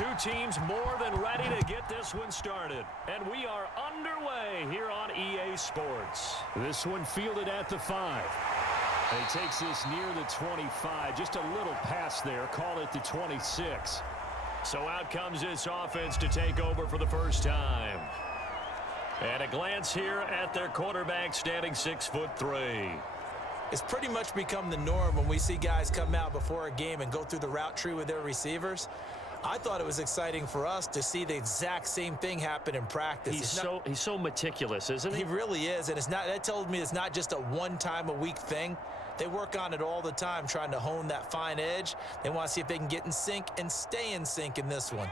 Two teams more than ready to get this one started. And we are underway here on EA Sports. This one fielded at the 5. And he takes this near the 25. Just a little pass there. Call it the 26. So out comes this offense to take over for the first time. And a glance here at their quarterback standing 6'3". It's pretty much become the norm when we see guys come out before a game and go through the route tree with their receivers. I thought it was exciting for us to see the exact same thing happen in practice. He's so meticulous, isn't he? He really is, and that tells me it's not just a one-time-a-week thing. They work on it all the time, trying to hone that fine edge. They want to see if they can get in sync and stay in sync in this one.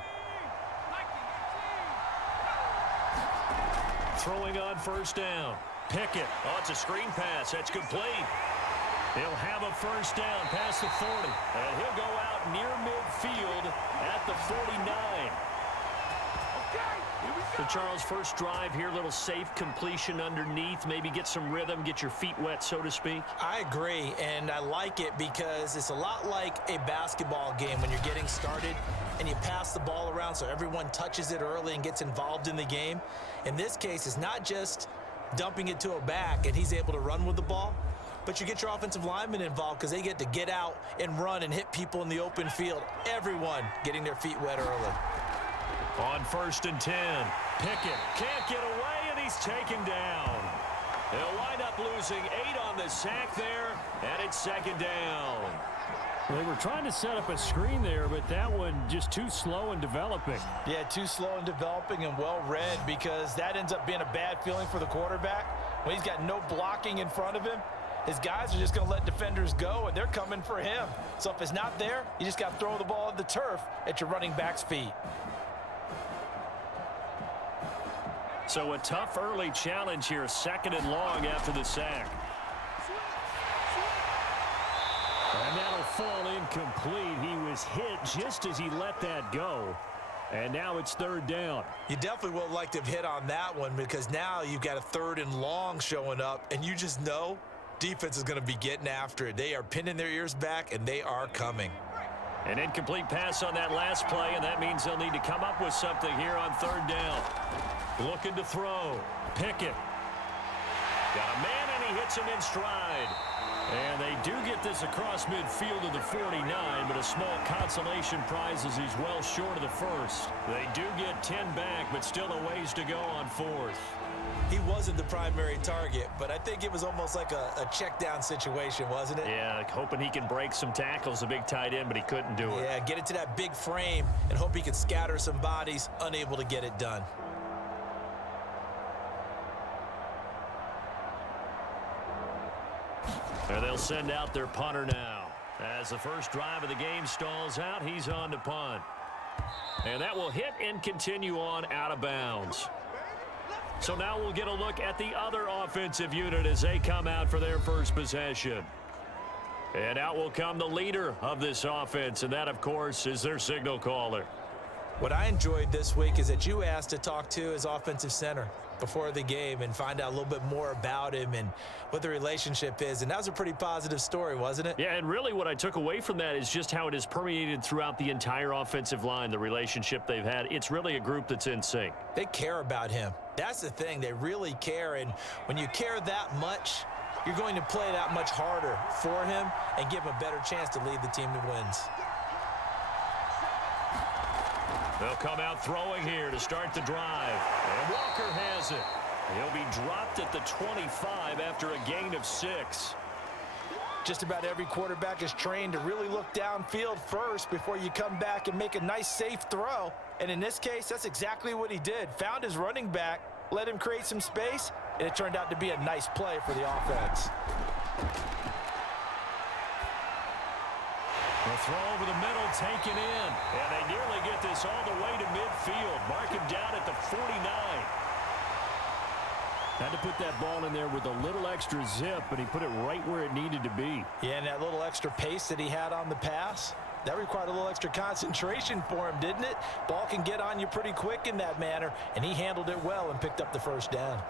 Throwing on first down. Pickett. Oh, it's a screen pass. That's complete. He'll have a first down past the 40. And he'll go out near midfield at the 49. So, Charles, first drive here, little safe completion underneath. Maybe get some rhythm, get your feet wet, so to speak. I agree, and I like it because it's a lot like a basketball game when you're getting started and you pass the ball around so everyone touches it early and gets involved in the game. In this case, it's not just dumping it to a back and he's able to run with the ball, but you get your offensive linemen involved because they get to get out and run and hit people in the open field. Everyone getting their feet wet early. On 1st and 10, Pickett can't get away, and he's taken down. They'll wind up losing 8 on the sack there, and it's 2nd down. They were trying to set up a screen there, but that one just too slow in developing. Yeah, too slow in developing and well read, because that ends up being a bad feeling for the quarterback. When he's got no blocking in front of him, his guys are just going to let defenders go, and they're coming for him. So if it's not there, you just got to throw the ball at the turf at your running back's feet. So a tough early challenge here, 2nd and long after the sack. And that'll fall incomplete. He was hit just as he let that go. And now it's 3rd down. You definitely would like to have hit on that one, because now you've got a 3rd and long showing up, and you just know defense is going to be getting after it. They are pinning their ears back, and they are coming. An incomplete pass on that last play, and that means they'll need to come up with something here on 3rd down. Looking to throw. Pickett. Got a man, and he hits him in stride. And they do get this across midfield to the 49, but a small consolation prize as he's well short of the 1st. They do get 10 back, but still a ways to go on 4th. He wasn't the primary target, but I think it was almost like a check down situation, wasn't it? Yeah, hoping he can break some tackles, a big tight end, but he couldn't do it. Yeah, get it to that big frame and hope he could scatter some bodies, unable to get it done. And they'll send out their punter now. As the first drive of the game stalls out, he's on to punt. And that will hit and continue on out of bounds. So now we'll get a look at the other offensive unit as they come out for their first possession. And out will come the leader of this offense, and that, of course, is their signal caller. What I enjoyed this week is that you asked to talk to his offensive center before the game and find out a little bit more about him and what the relationship is. And that was a pretty positive story, wasn't it? Yeah, and really what I took away from that is just how it has permeated throughout the entire offensive line, the relationship they've had. It's really a group that's in sync. They care about him. That's the thing. They really care. And when you care that much, you're going to play that much harder for him and give him a better chance to lead the team to wins. They'll come out throwing here to start the drive. And Walker has it. He'll be dropped at the 25 after a gain of 6. Just about every quarterback is trained to really look downfield first before you come back and make a nice, safe throw. And in this case, that's exactly what he did. Found his running back, let him create some space, and it turned out to be a nice play for the offense. The throw over the middle taken in. And they nearly get this all the way to midfield. Mark him down at the 49. Had to put that ball in there with a little extra zip, but he put it right where it needed to be. Yeah, and that little extra pace that he had on the pass, that required a little extra concentration for him, didn't it? Ball can get on you pretty quick in that manner, and he handled it well and picked up the first down.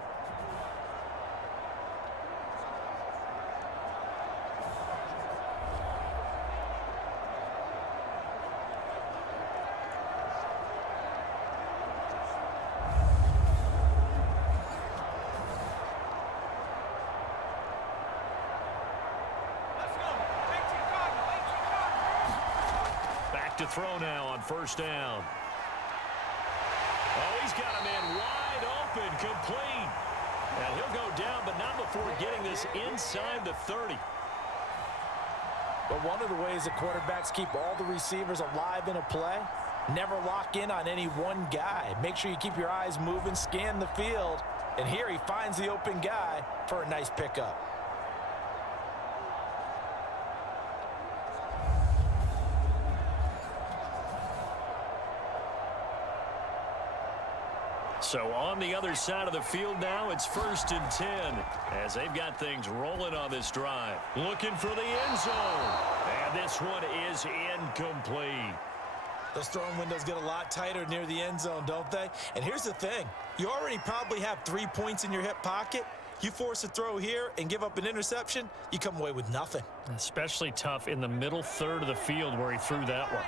to throw now on first down. Oh, he's got a man wide open, complete. And he'll go down, but not before getting this inside the 30. But one of the ways that quarterbacks keep all the receivers alive in a play, never lock in on any one guy. Make sure you keep your eyes moving, scan the field. And here he finds the open guy for a nice pickup. So on the other side of the field now, it's 1st and 10 as they've got things rolling on this drive. Looking for the end zone. And this one is incomplete. Those throwing windows get a lot tighter near the end zone, don't they? And here's the thing. You already probably have 3 points in your hip pocket. You force a throw here and give up an interception, you come away with nothing. Especially tough in the middle third of the field where he threw that one.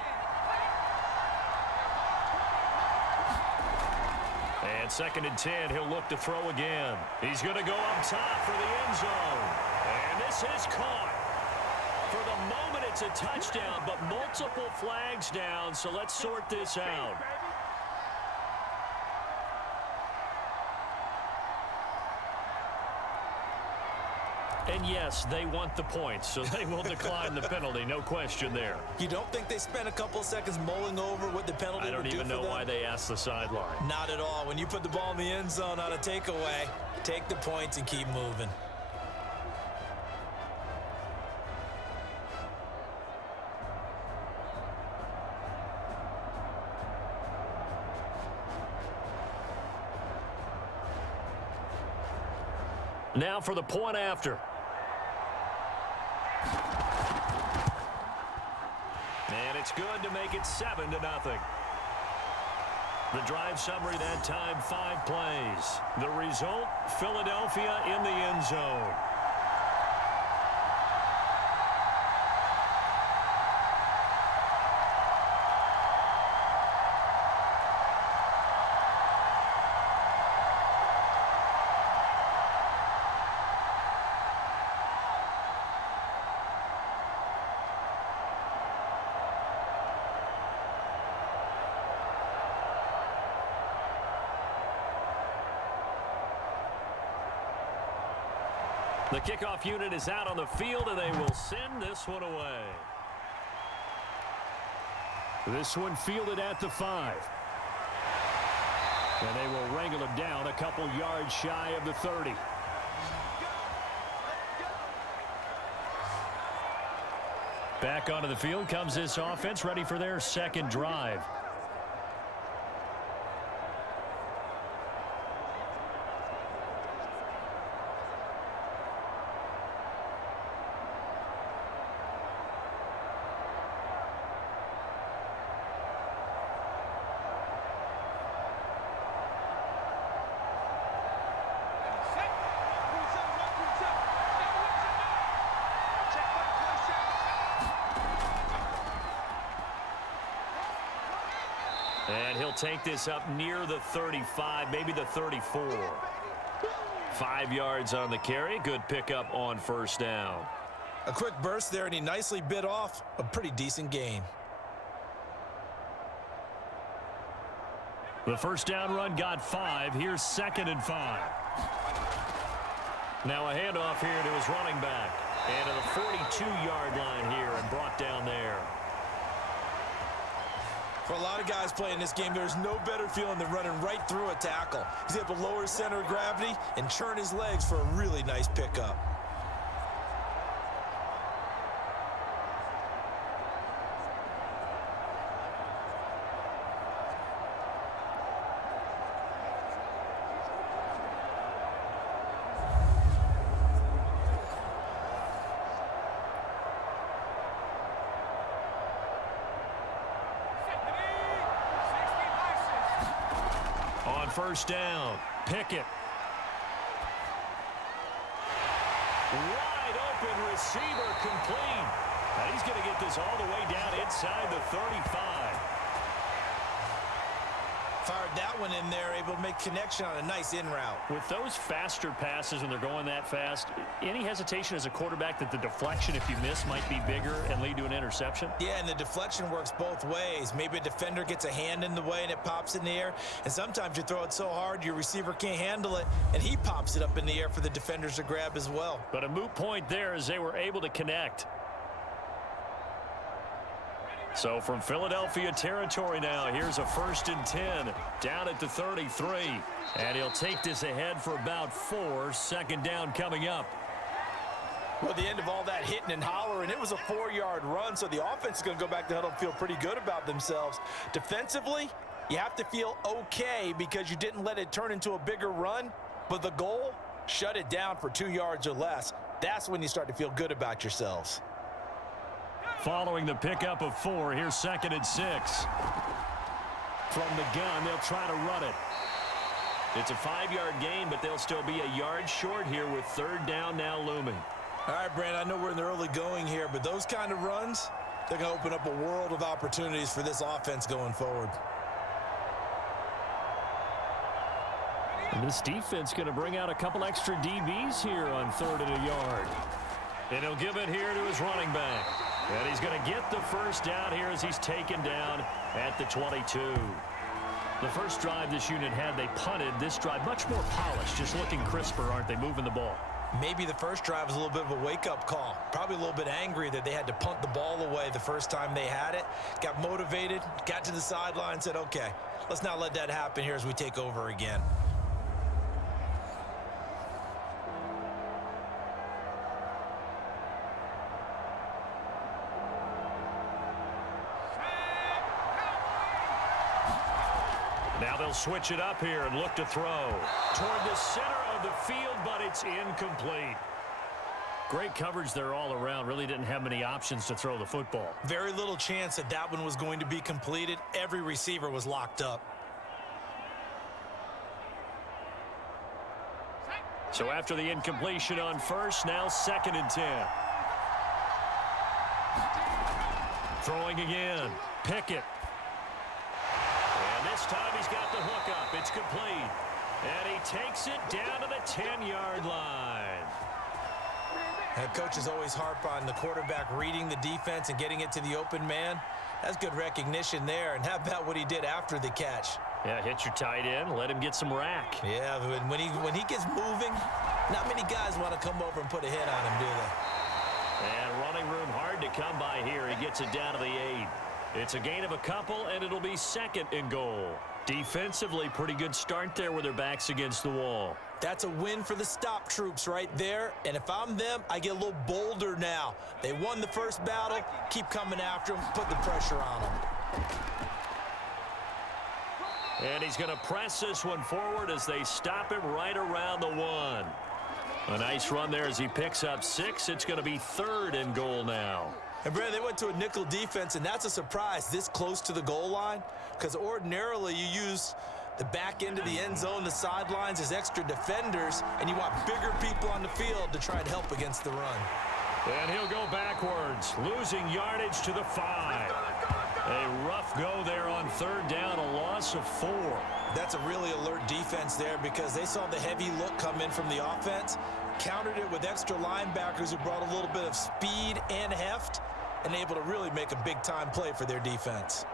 And 2nd and 10, he'll look to throw again. He's going to go up top for the end zone. And this is caught. For the moment, it's a touchdown, but multiple flags down, so let's sort this out. And yes, they want the points, so they will decline the penalty, no question there. You don't think they spent a couple seconds mulling over what the penalty I don't would do even for know them? why they asked the sideline. Not at all. When you put the ball in the end zone on a takeaway, take the points and keep moving. Now for the point after. And it's good to make it 7-0. The drive summary that time, 5 plays. The result, Philadelphia in the end zone. The kickoff unit is out on the field, and they will send this one away. This one fielded at the 5. And they will wrangle him down a couple yards shy of the 30. Back onto the field comes this offense, ready for their second drive. And he'll take this up near the 35, maybe the 34. 5 yards on the carry. Good pickup on first down. A quick burst there, and he nicely bit off a pretty decent gain. The first down run got 5. Here's 2nd and 5. Now a handoff here to his running back. And to the 42-yard line here and brought down there. For a lot of guys playing this game, there's no better feeling than running right through a tackle. He's able to lower his center of gravity and churn his legs for a really nice pickup. First down. Pickett. Wide open receiver complete. And he's going to get this all the way down inside the 35. Fired that one in there, able to make connection on a nice in route. With those faster passes when they're going that fast, any hesitation as a quarterback that the deflection, if you miss, might be bigger and lead to an interception? Yeah, and the deflection works both ways. Maybe a defender gets a hand in the way and it pops in the air, and sometimes you throw it so hard your receiver can't handle it, and he pops it up in the air for the defenders to grab as well. But a moot point there as they were able to connect. So from Philadelphia territory now, here's a 1st and 10 down at the 33. And he'll take this ahead for about 4. Second down coming up. Well, at the end of all that hitting and hollering, it was a 4-yard run, so the offense is going to go back to huddle and feel pretty good about themselves. Defensively, you have to feel okay because you didn't let it turn into a bigger run, but the goal, shut it down for 2 yards or less. That's when you start to feel good about yourselves. Following the pickup of 4, here's 2nd and 6. From the gun, they'll try to run it. It's a 5-yard gain, but they'll still be a yard short here with 3rd down now looming. All right, Brand, I know we're in the early going here, but those kind of runs, they're going to open up a world of opportunities for this offense going forward. And this defense going to bring out a couple extra DBs here on 3rd and a yard. And he'll give it here to his running back. And he's going to get the 1st down here as he's taken down at the 22. The first drive this unit had, they punted. This drive, much more polished, just looking crisper, aren't they, moving the ball? Maybe the first drive was a little bit of a wake-up call. Probably a little bit angry that they had to punt the ball away the first time they had it. Got motivated, got to the sideline, said, okay, let's not let that happen here as we take over again. Now they'll switch it up here and look to throw toward the center of the field, but it's incomplete. Great coverage there all around. Really didn't have many options to throw the football. Very little chance that that one was going to be completed. Every receiver was locked up. So after the incompletion on 1st, now 2nd and 10. Throwing again. Pickett. And this time he's got the hook up. It's complete. And he takes it down to the 10-yard line. And coaches always harp on the quarterback reading the defense and getting it to the open man. That's good recognition there. And how about what he did after the catch? Yeah, hit your tight end, let him get some rack. Yeah, when he gets moving, not many guys want to come over and put a hit on him, do they? And running room hard to come by here. He gets it down to the 8. It's a gain of a couple, and it'll be 2nd and goal. Defensively, pretty good start there with their backs against the wall. That's a win for the stop troops right there. And if I'm them, I get a little bolder now. They won the first battle. Keep coming after them. Put the pressure on them. And he's going to press this one forward as they stop him right around the 1. A nice run there as he picks up 6. It's going to be 3rd and goal now. And, Brad, they went to a nickel defense, and that's a surprise this close to the goal line because ordinarily you use the back end of the end zone, the sidelines as extra defenders, and you want bigger people on the field to try and help against the run. And he'll go backwards, losing yardage to the 5. A rough go there on 3rd down, a loss of 4. That's a really alert defense there because they saw the heavy look come in from the offense, countered it with extra linebackers who brought a little bit of speed and heft, and able to really make a big-time play for their defense.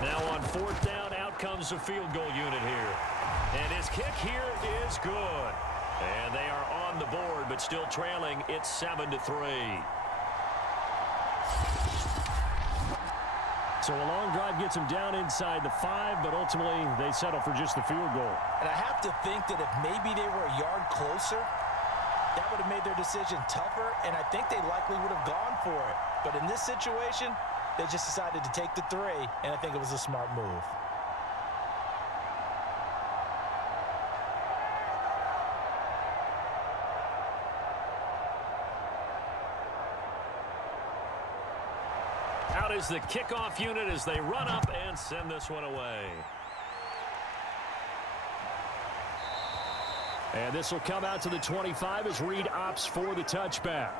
Now on 4th down, out comes the field goal unit here. And his kick here is good. And they are on the board, but still trailing. It's 7-3. So a long drive gets them down inside the 5, but ultimately they settle for just the field goal. And I have to think that if maybe they were a yard closer, that would have made their decision tougher, and I think they likely would have gone for it. But in this situation, they just decided to take the 3, and I think it was a smart move. Out is the kickoff unit as they run up and send this one away. And this will come out to the 25 as Reed opts for the touchback.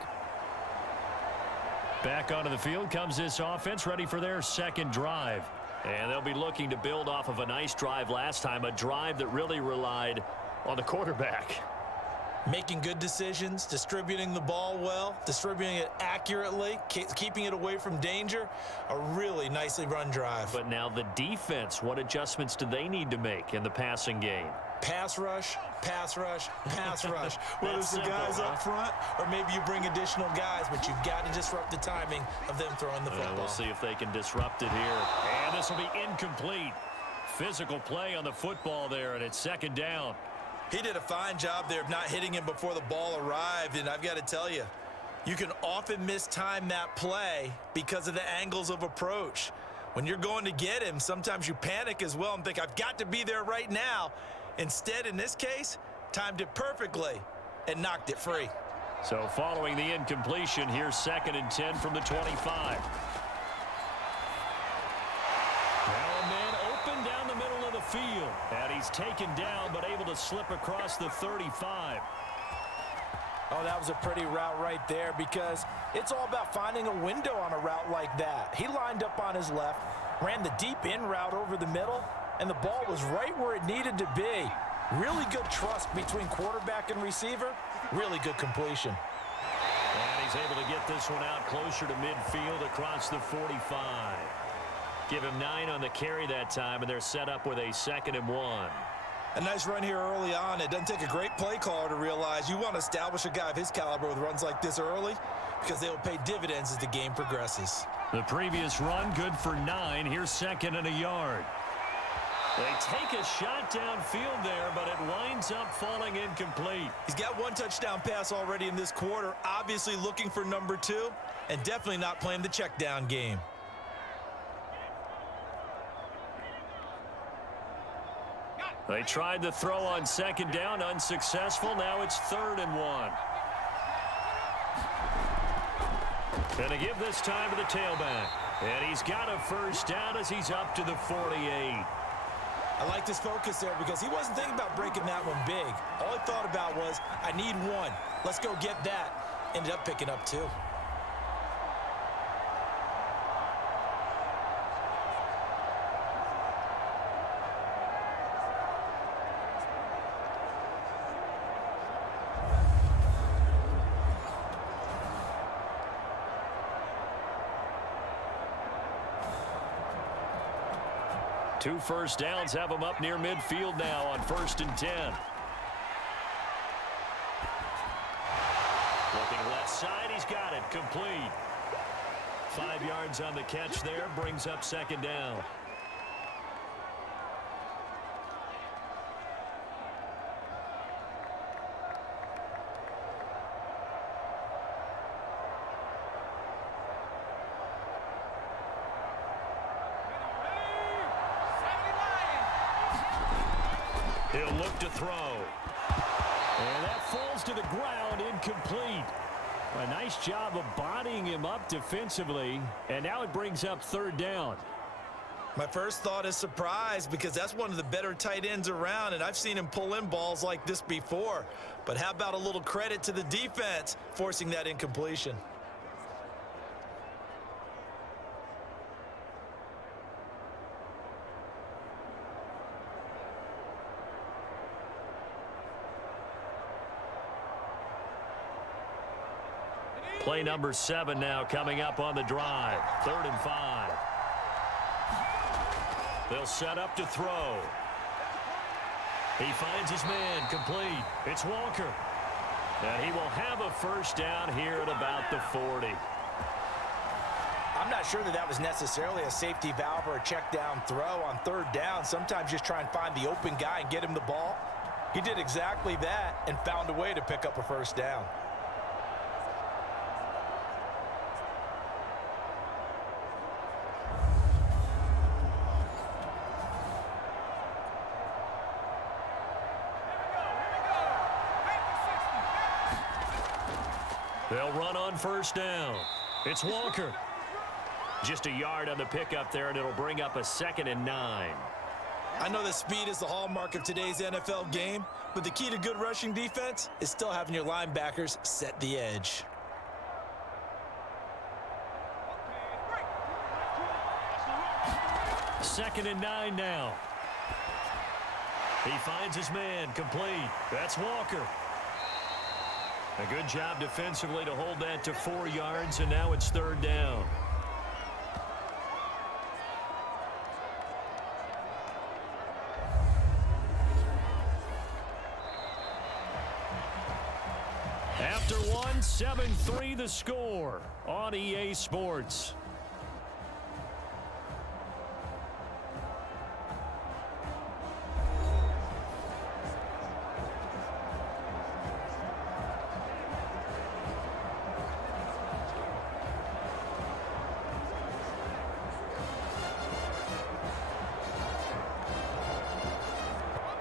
Back onto the field comes this offense, ready for their second drive. And they'll be looking to build off of a nice drive last time, a drive that really relied on the quarterback. Making good decisions, distributing the ball well, distributing it accurately, keeping it away from danger. A really nicely run drive. But now the defense, what adjustments do they need to make in the passing game? Pass rush, pass rush, pass rush. Whether it's the guys up front or maybe you bring additional guys, but you've got to disrupt the timing of them throwing the football. We'll see if they can disrupt it here. And this will be incomplete. Physical play on the football there, and it's second down. He did a fine job there of not hitting him before the ball arrived, and I've got to tell you, you can often mistime that play because of the angles of approach. When you're going to get him, sometimes you panic as well and think, I've got to be there right now. Instead, in this case, timed it perfectly and knocked it free. So following the incompletion, here's 2nd and 10 from the 25. Now a man open down the middle of the field. And he's taken down but able to slip across the 35. Oh, that was a pretty route right there because it's all about finding a window on a route like that. He lined up on his left, ran the deep in route over the middle, and the ball was right where it needed to be. Really good trust between quarterback and receiver. Really good completion. And he's able to get this one out closer to midfield across the 45. Give him 9 on the carry that time, and they're set up with a 2nd and 1. A nice run here early on. It doesn't take a great play caller to realize you want to establish a guy of his caliber with runs like this early because they will pay dividends as the game progresses. The previous run good for 9. Here's 2nd and a yard. They take a shot downfield there, but it winds up falling incomplete. He's got 1 touchdown pass already in this quarter, obviously looking for number 2, and definitely not playing the check down game. They tried the throw on 2nd down, unsuccessful. Now it's 3rd and 1. Gonna give this time to the tailback. And he's got a first down as he's up to the 48. I like this focus there because he wasn't thinking about breaking that one big. All he thought about was, I need 1. Let's go get that. Ended up picking up 2. Two first downs have him up near midfield now on 1st and 10. Looking left side, he's got it, complete. 5 yards on the catch there, brings up 2nd down. He'll look to throw. And that falls to the ground, incomplete. A nice job of bodying him up defensively. And now it brings up 3rd down. My first thought is surprise because that's one of the better tight ends around, and I've seen him pull in balls like this before. But how about a little credit to the defense forcing that incompletion? Play number 7 now coming up on the drive. 3rd and 5. They'll set up to throw. He finds his man, complete. It's Walker. And he will have a first down here at about the 40. I'm not sure that was necessarily a safety valve or a check down throw on 3rd down. Sometimes just try and find the open guy and get him the ball. He did exactly that and found a way to pick up a first down. They'll run on 1st down. It's Walker. Just a yard on the pickup there, and it'll bring up a 2nd and 9. I know that speed is the hallmark of today's NFL game, but the key to good rushing defense is still having your linebackers set the edge. Second and 9 now. He finds his man, complete. That's Walker. A good job defensively to hold that to 4 yards, and now it's third down. After one, 7-3 the score on EA Sports.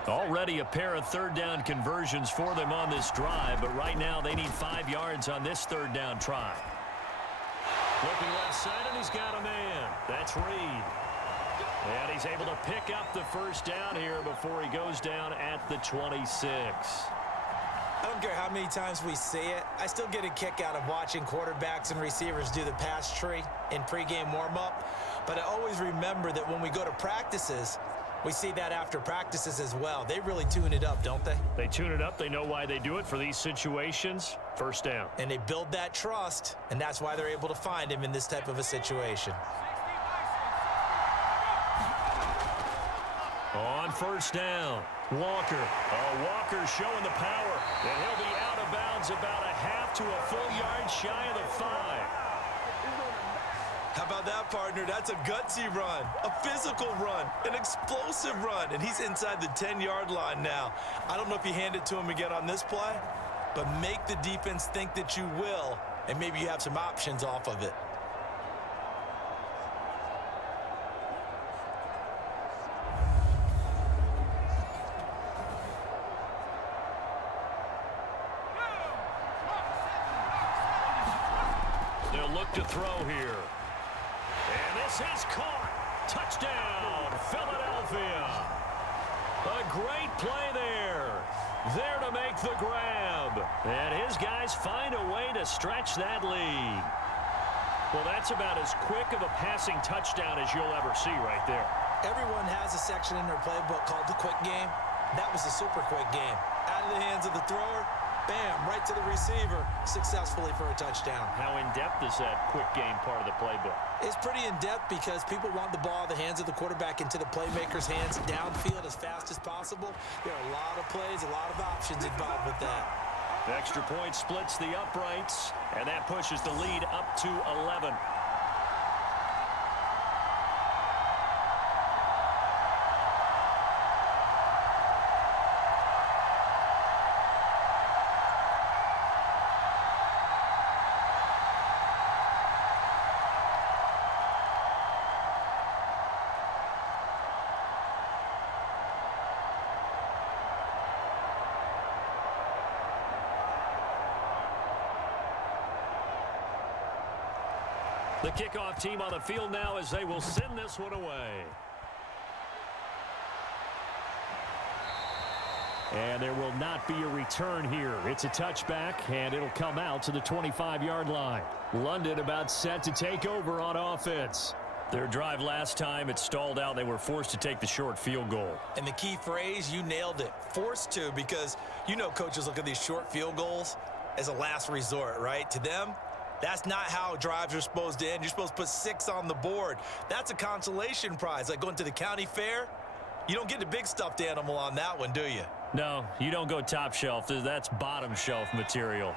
Already a pair of third down conversions for them on this drive, but right now they need 5 yards on this third down try. Looking left side, and he's got a man. That's Reed. And he's able to pick up the first down here before he goes down at the 26. I don't care how many times we see it. I still get a kick out of watching quarterbacks and receivers do the pass tree in pregame warm-up. But I always remember that when we go to practices, we see that after practices as well. They really tune it up, don't they? They tune it up. They know why they do it for these situations. First down. And they build that trust, and that's why they're able to find him in this type of a situation. On first down, Walker. Oh, Walker showing the power. And he'll be out of bounds about a half to a full yard shy of the 5. How about that, partner? That's a gutsy run, a physical run, an explosive run, and he's inside the 10-yard line now. I don't know if you hand it to him again on this play, but make the defense think that you will, and maybe you have some options off of it. They'll look to throw here. And this is caught. Touchdown, Philadelphia. A great play there. There to make the grab. And his guys find a way to stretch that lead. Well, that's about as quick of a passing touchdown as you'll ever see right there. Everyone has a section in their playbook called the quick game. That was a super quick game. Out of the hands of the thrower, bam, right to the receiver, successfully for a touchdown. How in-depth is that quick game part of the playbook? It's pretty in-depth because people want the ball in the hands of the quarterback into the playmaker's hands downfield as fast as possible. There are a lot of plays, a lot of options involved with that. The extra point splits the uprights, and that pushes the lead up to 11. The kickoff team on the field now as they will send this one away. And there will not be a return here. It's a touchback, and it'll come out to the 25-yard line. London about set to take over on offense. Their drive last time, it stalled out. They were forced to take the short field goal. And the key phrase, you nailed it. Forced to, because you know coaches look at these short field goals as a last resort, right? To them, that's not how drives are supposed to end. You're supposed to put 6 on the board. That's a consolation prize. Like going to the county fair, you don't get the big stuffed animal on that one, do you? No, you don't go top shelf. That's bottom shelf material.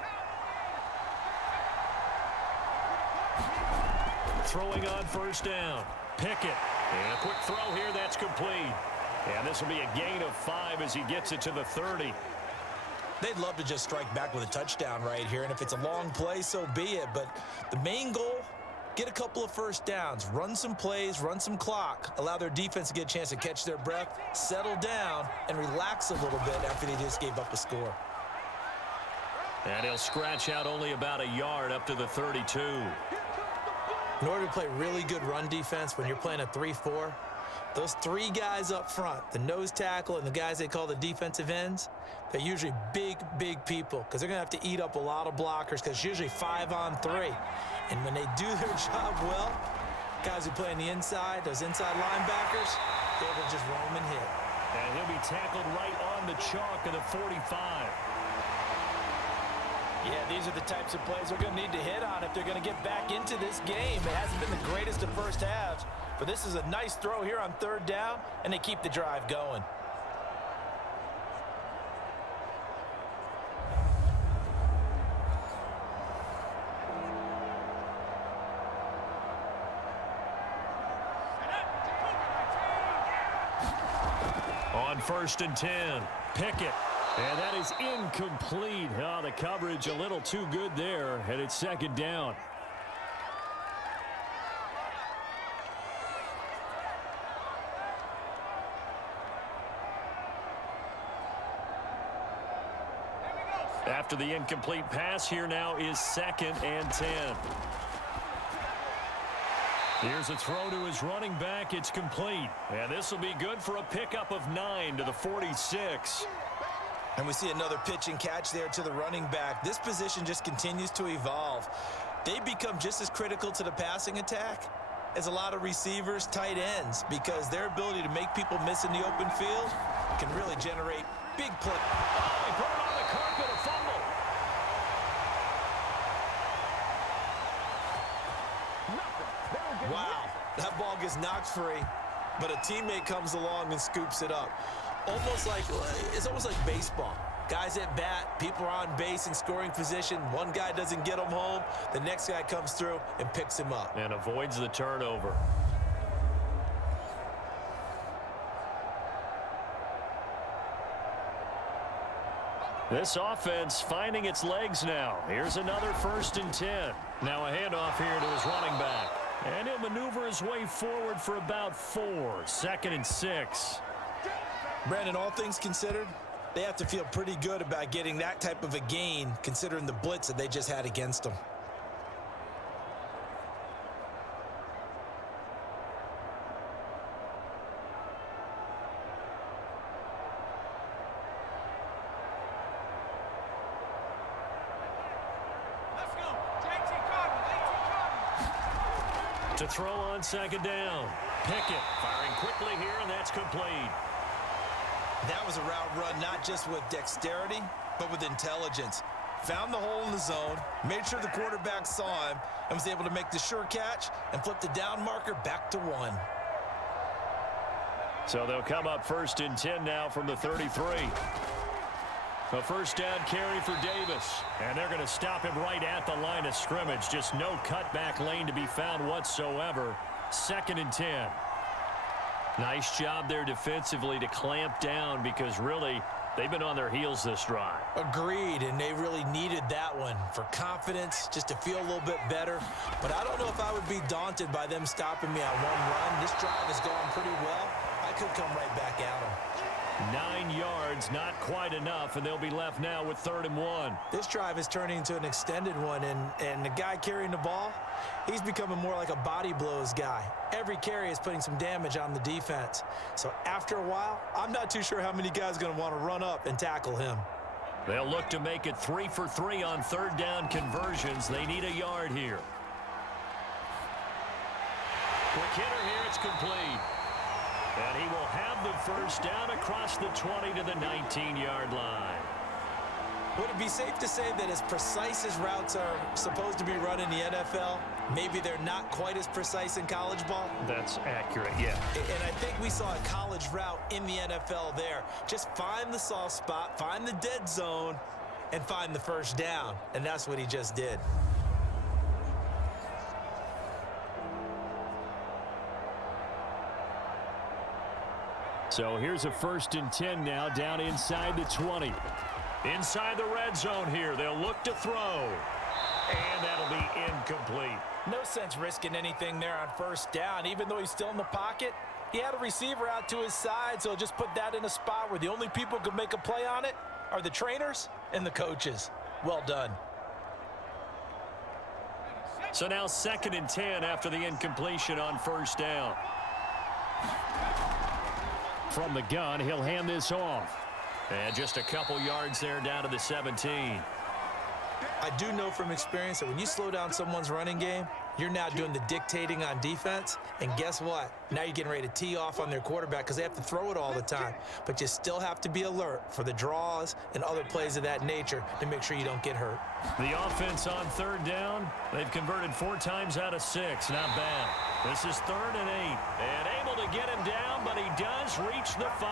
Throwing on first down. Pickett. And a quick throw here. That's complete. And this will be a gain of 5 as he gets it to the 30. They'd love to just strike back with a touchdown right here, and if it's a long play, so be it. But the main goal, get a couple of first downs, run some plays, run some clock, allow their defense to get a chance to catch their breath, settle down, and relax a little bit after they just gave up a score. And he'll scratch out only about a yard up to the 32. In order to play really good run defense when you're playing a 3-4, Those three guys up front, the nose tackle and the guys they call the defensive ends, they're usually big, big people because they're going to have to eat up a lot of blockers because it's usually 5-on-3. And when they do their job well, guys who play on the inside, those inside linebackers, they will just roam and hit. And he'll be tackled right on the chalk of the 45. Yeah, these are the types of plays they're going to need to hit on if they're going to get back into this game. It hasn't been the greatest of first halves, but this is a nice throw here on third down, and they keep the drive going. On 1st and 10, Pickett. And that is incomplete. Oh, the coverage a little too good there, and it's 2nd down. After the incomplete pass, here now is 2nd and 10. Here's a throw to his running back. It's complete. And this will be good for a pickup of 9 to the 46. And we see another pitch and catch there to the running back. This position just continues to evolve. They become just as critical to the passing attack as a lot of receivers, tight ends, because their ability to make people miss in the open field can really generate big plays. Oh, he put it on the carpet, a fumble. Wow, that ball gets knocked free, but a teammate comes along and scoops it up. It's almost like baseball. Guys at bat, people are on base in scoring position. One guy doesn't get him home. The next guy comes through and picks him up. And avoids the turnover. This offense finding its legs now. Here's another 1st and 10. Now a handoff here to his running back. And he'll maneuver his way forward for about 4. 2nd and 6. Brandon, all things considered, they have to feel pretty good about getting that type of a gain considering the blitz that they just had against them. To throw on 2nd down. Pickett firing quickly here, and that's complete. That was a route run not just with dexterity, but with intelligence. Found the hole in the zone, made sure the quarterback saw him, and was able to make the sure catch and flip the down marker back to 1. So they'll come up 1st and 10 now from the 33. A 1st down carry for Davis. And they're going to stop him right at the line of scrimmage. Just no cutback lane to be found whatsoever. 2nd and 10. Nice job there defensively to clamp down because really they've been on their heels this drive. Agreed, and they really needed that one for confidence, just to feel a little bit better. But I don't know if I would be daunted by them stopping me on one run. This drive has gone pretty well. I could come right back at them. 9 yards, not quite enough, and they'll be left now with 3rd and 1. This drive is turning into an extended one, and the guy carrying the ball, he's becoming more like a body blows guy. Every carry is putting some damage on the defense. So after a while, I'm not too sure how many guys are going to want to run up and tackle him. They'll look to make it 3 for 3 on 3rd down conversions. They need a yard here. Quick hitter here, it's complete. And he will have the 1st down across the 20 to the 19-yard line. Would it be safe to say that as precise as routes are supposed to be run in the NFL, maybe they're not quite as precise in college ball? That's accurate, yeah. And I think we saw a college route in the NFL there. Just find the soft spot, find the dead zone, and find the 1st down. And that's what he just did. So here's a 1st and 10 now down inside the 20. Inside the red zone here. They'll look to throw. And that'll be incomplete. No sense risking anything there on 1st down. Even though he's still in the pocket, he had a receiver out to his side, so just put that in a spot where the only people who can make a play on it are the trainers and the coaches. Well done. So now 2nd and 10 after the incompletion on 1st down. From the gun, he'll hand this off. And just a couple yards there down to the 17. I do know from experience that when you slow down someone's running game, you're now doing the dictating on defense. And guess what? Now you're getting ready to tee off on their quarterback because they have to throw it all the time. But you still have to be alert for the draws and other plays of that nature to make sure you don't get hurt. The offense on third down, they've converted 4 times out of 6. Not bad. This is 3rd and 8. And able to get him down, but he does reach the 5.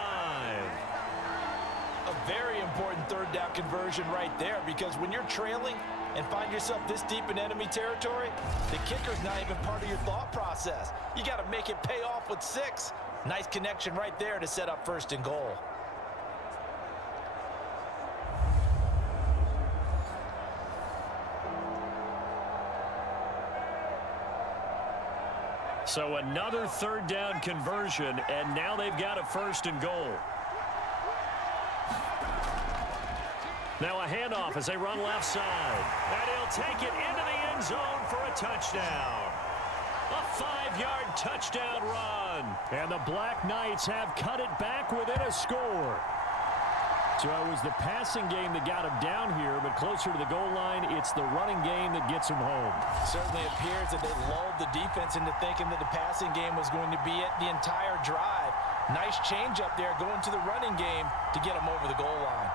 A very important 3rd down conversion right there, because when you're trailing and find yourself this deep in enemy territory, the kicker's not even part of your thought process. You got to make it pay off with 6. Nice connection right there to set up 1st and goal. So another 3rd down conversion, and now they've got a 1st and goal. Now a handoff as they run left side. And he'll take it into the end zone for a touchdown. A 5-yard touchdown run. And the Black Knights have cut it back within a score. So it was the passing game that got him down here, but closer to the goal line, it's the running game that gets him home. Certainly appears that they lulled the defense into thinking that the passing game was going to be it the entire drive. Nice change up there going to the running game to get him over the goal line.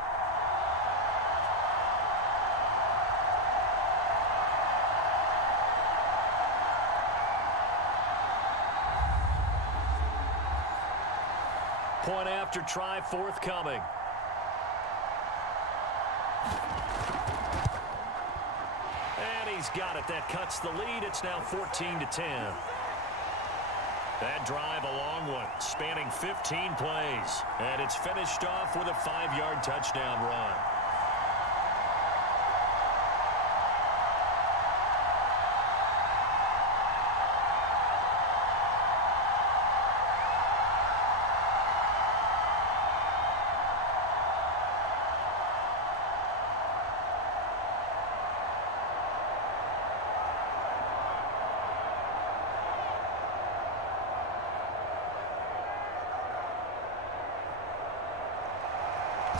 Point after try forthcoming. And he's got it. That cuts the lead. It's now 14-10. That drive a long one, spanning 15 plays. And it's finished off with a 5-yard touchdown run.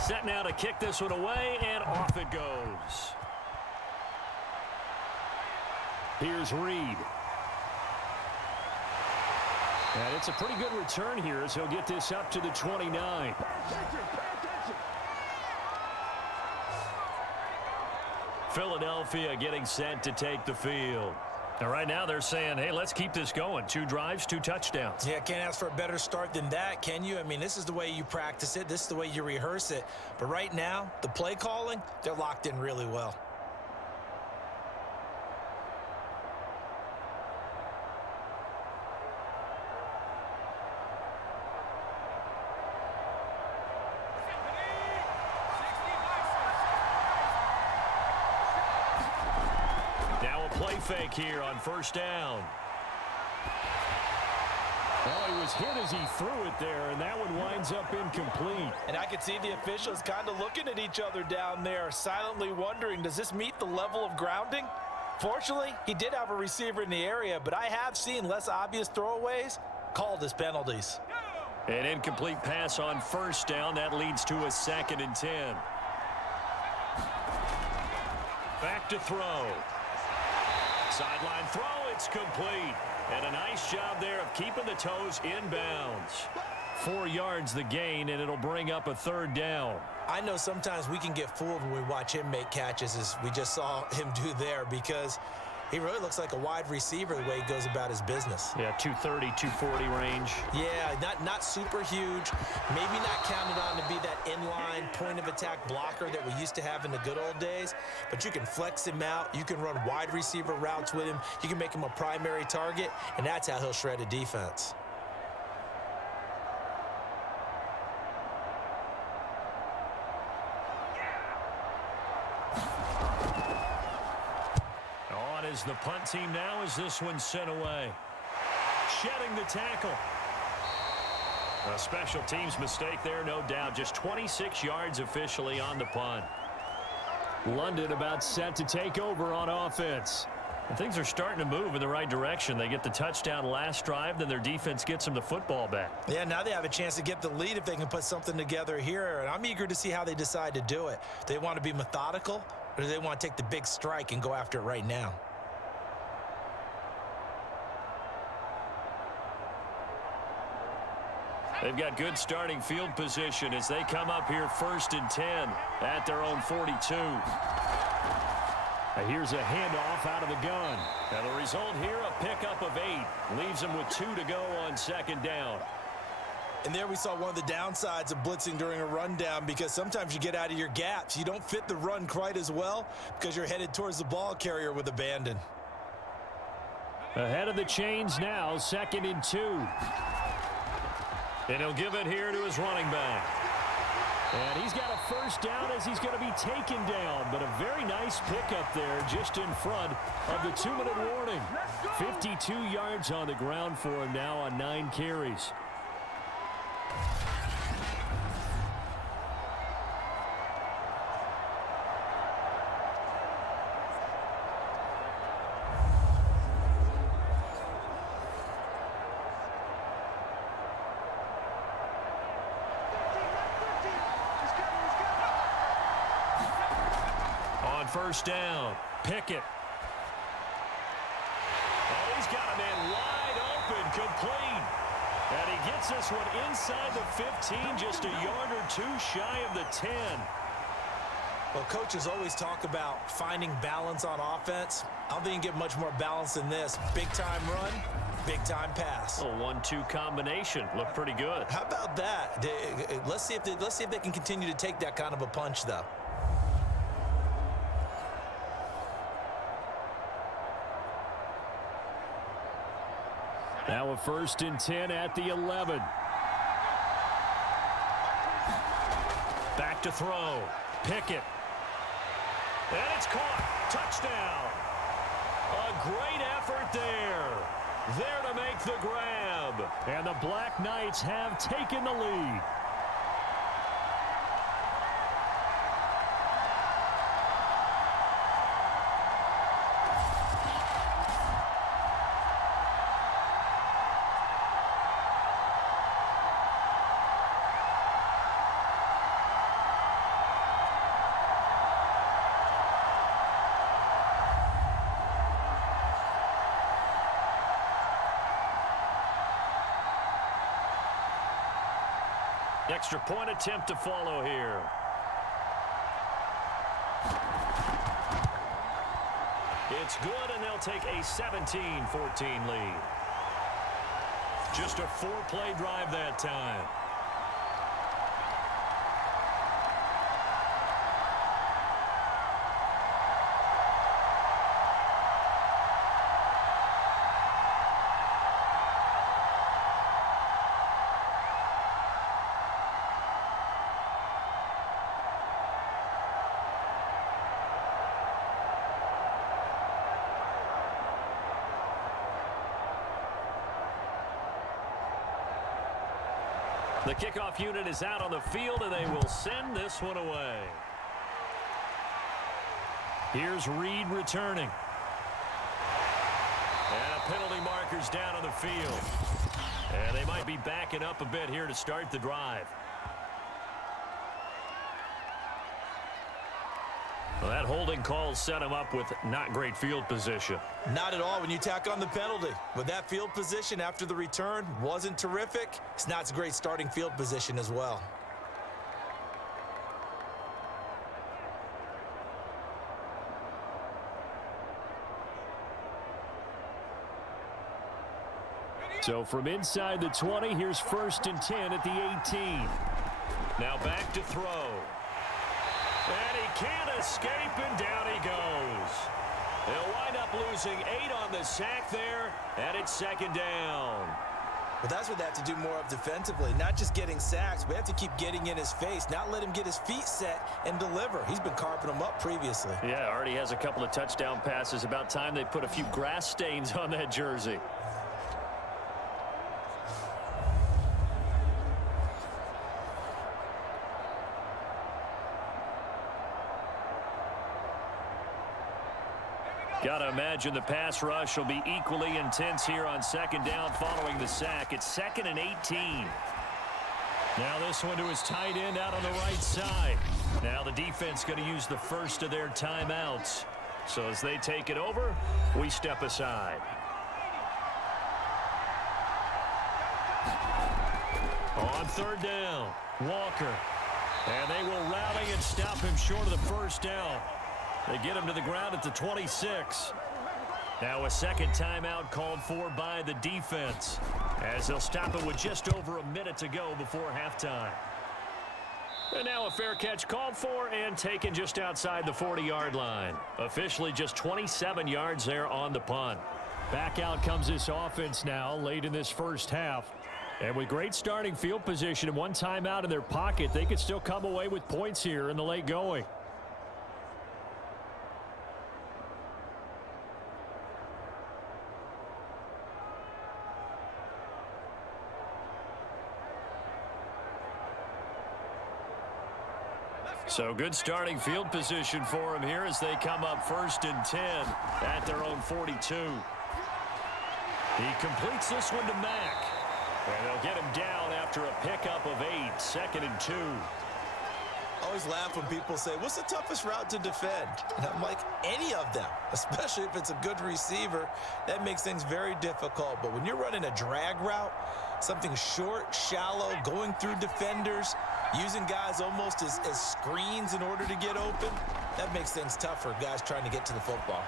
Set now to kick this one away, and off it goes. Here's Reed. And it's a pretty good return here as he'll get this up to the 29. Philadelphia getting set to take the field. And right now they're saying, hey, let's keep this going. 2 drives, 2 touchdowns. Yeah, can't ask for a better start than that, can you? I mean, this is the way you practice it. This is the way you rehearse it. But right now, the play calling, they're locked in really well. Play fake here on 1st down. Well, he was hit as he threw it there, and that one winds up incomplete. And I could see the officials kind of looking at each other down there, silently wondering, does this meet the level of grounding? Fortunately, he did have a receiver in the area, but I have seen less obvious throwaways called as penalties. An incomplete pass on 1st down. That leads to a 2nd and 10. Back to throw. Sideline throw, it's complete. And a nice job there of keeping the toes inbounds. 4 yards the gain, and it'll bring up a 3rd down. I know sometimes we can get fooled when we watch him make catches, as we just saw him do there, because he really looks like a wide receiver the way he goes about his business. Yeah, 230, 240 range. Yeah, not super huge. Maybe not counted on to be that inline point-of-attack blocker that we used to have in the good old days. But you can flex him out. You can run wide receiver routes with him. You can make him a primary target, and that's how he'll shred a defense. Is the punt team now as this one's sent away. Shedding the tackle. A special teams mistake there, no doubt. Just 26 yards officially on the punt. London about set to take over on offense. And things are starting to move in the right direction. They get the touchdown last drive, then their defense gets them the football back. Yeah, now they have a chance to get the lead if they can put something together here. And I'm eager to see how they decide to do it. Do they want to be methodical, or do they want to take the big strike and go after it right now? They've got good starting field position as they come up here 1st and 10 at their own 42. Here's a handoff out of the gun. And the result here, a pickup of 8. Leaves them with 2 to go on 2nd down. And there we saw one of the downsides of blitzing during a rundown, because sometimes you get out of your gaps. You don't fit the run quite as well because you're headed towards the ball carrier with abandon. Ahead of the chains now, 2nd and 2. And he'll give it here to his running back. And he's got a 1st down as he's going to be taken down. But a very nice pickup there just in front of the 2-minute warning. 52 yards on the ground for him now on 9 carries. On 1st down, Pickett. Oh, he's got a man wide open, complete. And he gets this one inside the 15, just a yard or 2 shy of the 10. Well, coaches always talk about finding balance on offense. I don't think you can get much more balance than this. Big-time run, big-time pass. A 1-2 combination. Looked pretty good. How about that? Let's see if they can continue to take that kind of a punch, though. Now a 1st and 10 at the 11. Back to throw. Pickett. And it's caught. Touchdown. A great effort there. There to make the grab. And the Black Knights have taken the lead. Extra point attempt to follow here. It's good, and they'll take a 17-14 lead. Just a 4-play drive that time. The kickoff unit is out on the field, and they will send this one away. Here's Reed returning. And a penalty marker's down on the field. And they might be backing up a bit here to start the drive. Well, that holding call set him up with not great field position. Not at all when you tack on the penalty. With that field position after the return wasn't terrific. It's not a great starting field position as well. So from inside the 20, here's 1st and 10 at the 18. Now back to throw. And he can't escape, and down he goes. They'll wind up losing 8 on the sack there, and it's 2nd down. But that's what they have to do more of defensively, not just getting sacks. We have to keep getting in his face, not let him get his feet set and deliver. He's been carping them up previously. Yeah, already has a couple of touchdown passes. About time they put a few grass stains on that jersey. Got to imagine the pass rush will be equally intense here on second down following the sack. It's 2nd and 18. Now this one to his tight end out on the right side. Now the defense going to use the first of their timeouts. So as they take it over, we step aside. On 3rd down, Walker. And they will rally and stop him short of the first down. They get him to the ground at the 26. Now a second timeout called for by the defense, as they'll stop it with just over a minute to go before halftime. And now a fair catch called for and taken just outside the 40-yard line. Officially just 27 yards there on the punt. Back out comes this offense now late in this first half. And with great starting field position and one timeout in their pocket, they could still come away with points here in the late going. So good starting field position for him here as they come up 1st and 10 at their own 42. He completes this one to Mack. And they'll get him down after a pickup of 8, 2nd and 2. I always laugh when people say, what's the toughest route to defend? And I'm like, any of them, especially if it's a good receiver. That makes things very difficult. But when you're running a drag route, something short, shallow, going through defenders, using guys almost as screens in order to get open, that makes things tough for guys trying to get to the football.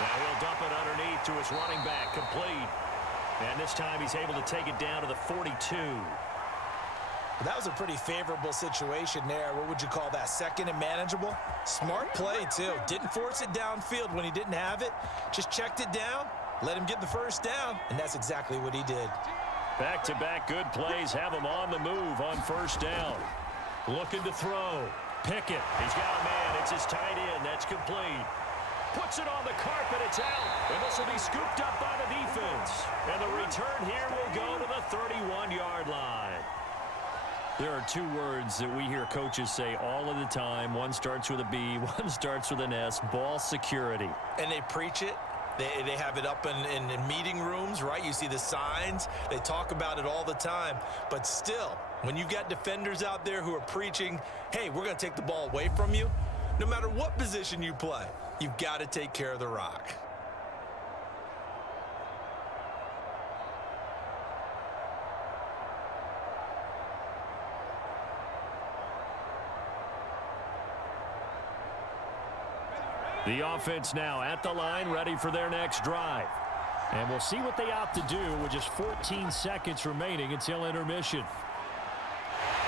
Now he'll dump it underneath to his running back, complete. And this time he's able to take it down to the 42. That was a pretty favorable situation there. What would you call that? 2nd and manageable? Smart play, too. Didn't force it downfield when he didn't have it. Just checked it down, let him get the first down, and that's exactly what he did. Back-to-back good plays have him on the move on 1st down. Looking to throw. Pickett. He's got a man. It's his tight end. That's complete. Puts it on the carpet. It's out. And this will be scooped up by the defense. And the return here will go to the 31-yard line. There are 2 words that we hear coaches say all of the time. One starts with a B, one starts with an S. Ball security. And they preach it. They have it up in meeting rooms, right? You see the signs. They talk about it all the time. But still, when you've got defenders out there who are preaching, hey, we're going to take the ball away from you, no matter what position you play, you've got to take care of the rock. The offense now at the line, ready for their next drive. And we'll see what they opt to do with just 14 seconds remaining until intermission.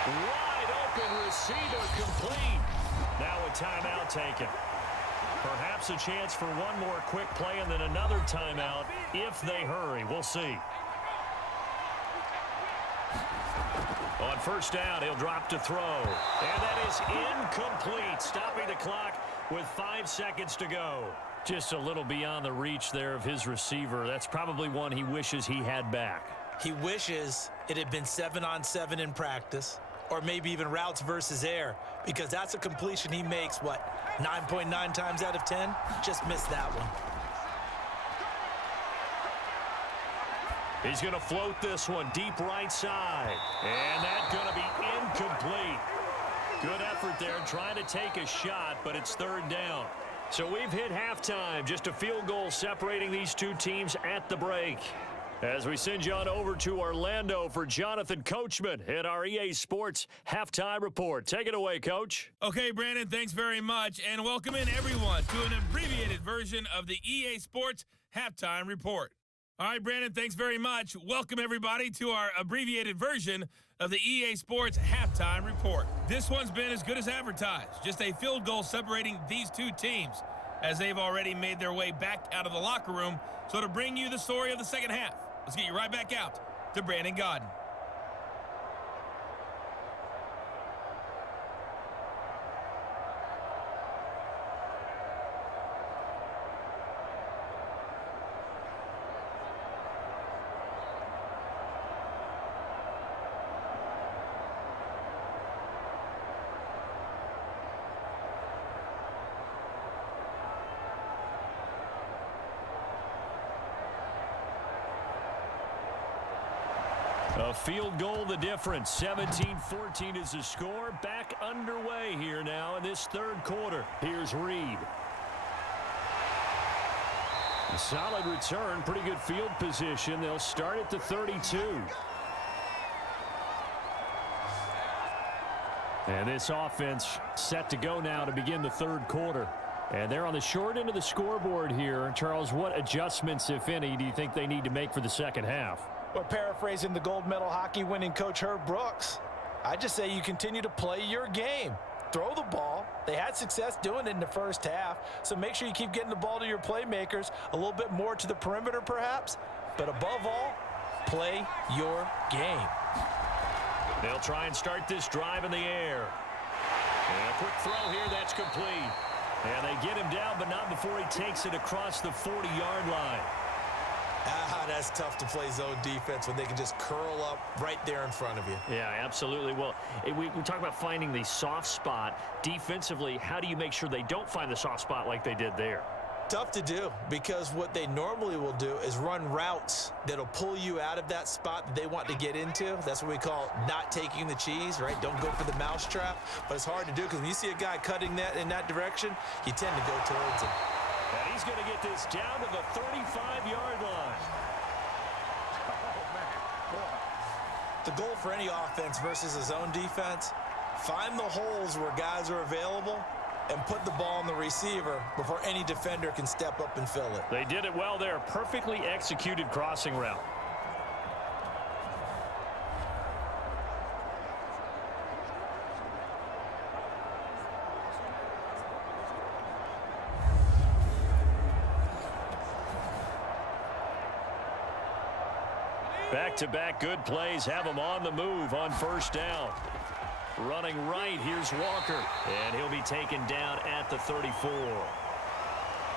Wide open receiver complete. Now a timeout taken. Perhaps a chance for one more quick play and then another timeout if they hurry. We'll see. On 1st down, he'll drop to throw. And that is incomplete, stopping the clock with 5 seconds to go. Just a little beyond the reach there of his receiver. That's probably one he wishes he had back. He wishes it had been 7-on-7 in practice, or maybe even routes versus air, because that's a completion he makes, 9.9 times out of 10? Just missed that one. He's going to float this one deep right side. And that's going to be incomplete. Good effort there trying to take a shot, but it's 3rd down. So we've hit halftime. Just a field goal separating these two teams at the break. As we send you on over to Orlando for Jonathan Coachman at our EA Sports Halftime Report. Take it away, Coach. Okay, Brandon, thanks very much. And welcome in, everyone, to an abbreviated version of the EA Sports Halftime Report. All right, Brandon, thanks very much. Welcome, everybody, to our abbreviated version of the EA Sports Halftime Report. This one's been as good as advertised. Just a field goal separating these two teams as they've already made their way back out of the locker room. So to bring you the story of the second half, let's get you right back out to Brandon Godden. A field goal the difference. 17-14 is the score. Back underway here now in this third quarter. Here's Reed. A solid return. Pretty good field position. They'll start at the 32. And this offense set to go now to begin the third quarter. And they're on the short end of the scoreboard here. Charles, what adjustments, if any, do you think they need to make for the second half? Well, paraphrasing the gold medal hockey winning coach Herb Brooks, I just say you continue to play your game. Throw the ball. They had success doing it in the first half, so make sure you keep getting the ball to your playmakers, a little bit more to the perimeter perhaps, but above all, play your game. They'll try and start this drive in the air. And a quick throw here, that's complete. And they get him down, but not before he takes it across the 40-yard line. That's tough to play zone defense when they can just curl up right there in front of you. Yeah, absolutely. Well, we talk about finding the soft spot. Defensively, how do you make sure they don't find the soft spot like they did there? Tough to do, because what they normally will do is run routes that'll pull you out of that spot that they want to get into. That's what we call not taking the cheese, right? Don't go for the mousetrap. But it's hard to do because when you see a guy cutting that in that direction, you tend to go towards him. And he's going to get this down to the 35-yard line. The goal for any offense versus a zone defense, find the holes where guys are available and put the ball on the receiver before any defender can step up and fill it. They did it well there. Perfectly executed crossing route. Back-to-back good plays have him on the move on first down. Running right, here's Walker, and he'll be taken down at the 34.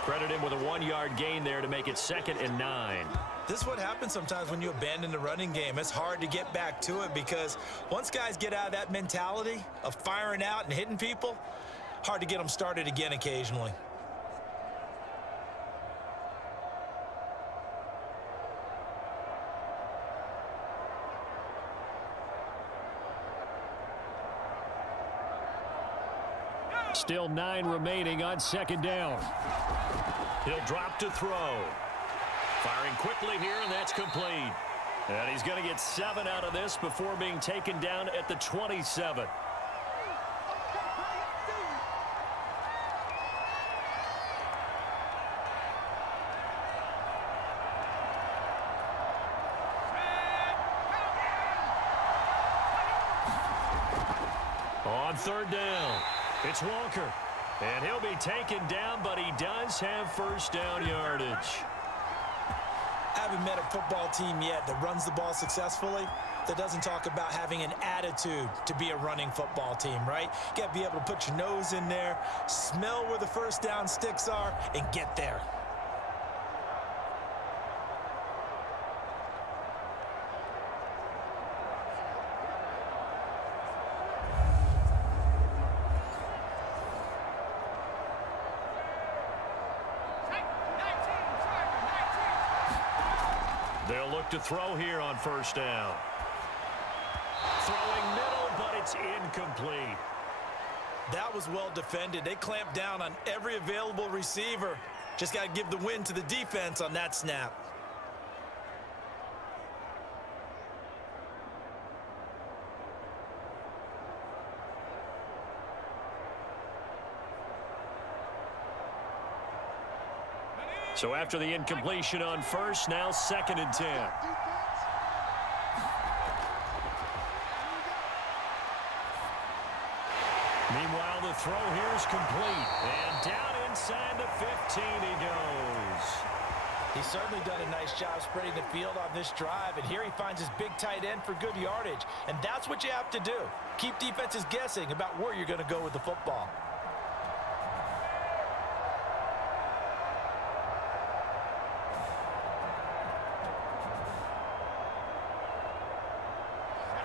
Credit him with a 1-yard gain there to make it 2nd and 9. This is what happens sometimes when you abandon the running game. It's hard to get back to it because once guys get out of that mentality of firing out and hitting people, hard to get them started again occasionally. Still 9 remaining on 2nd down. He'll drop to throw. Firing quickly here, and that's complete. And he's going to get 7 out of this before being taken down at the 27. On 3rd down, it's Walker. And he'll be taken down, but he does have first down yardage. Haven't met a football team yet that runs the ball successfully that doesn't talk about having an attitude to be a running football team, right? You got to be able to put your nose in there, smell where the first down sticks are, and get there. They'll look to throw here on first down. Throwing middle, but it's incomplete. That was well defended. They clamped down on every available receiver. Just got to give the win to the defense on that snap. So after the incompletion on first, now 2nd and 10. Meanwhile, the throw here is complete. And down inside the 15 he goes. He's certainly done a nice job spreading the field on this drive, and here he finds his big tight end for good yardage. And that's what you have to do. Keep defenses guessing about where you're going to go with the football.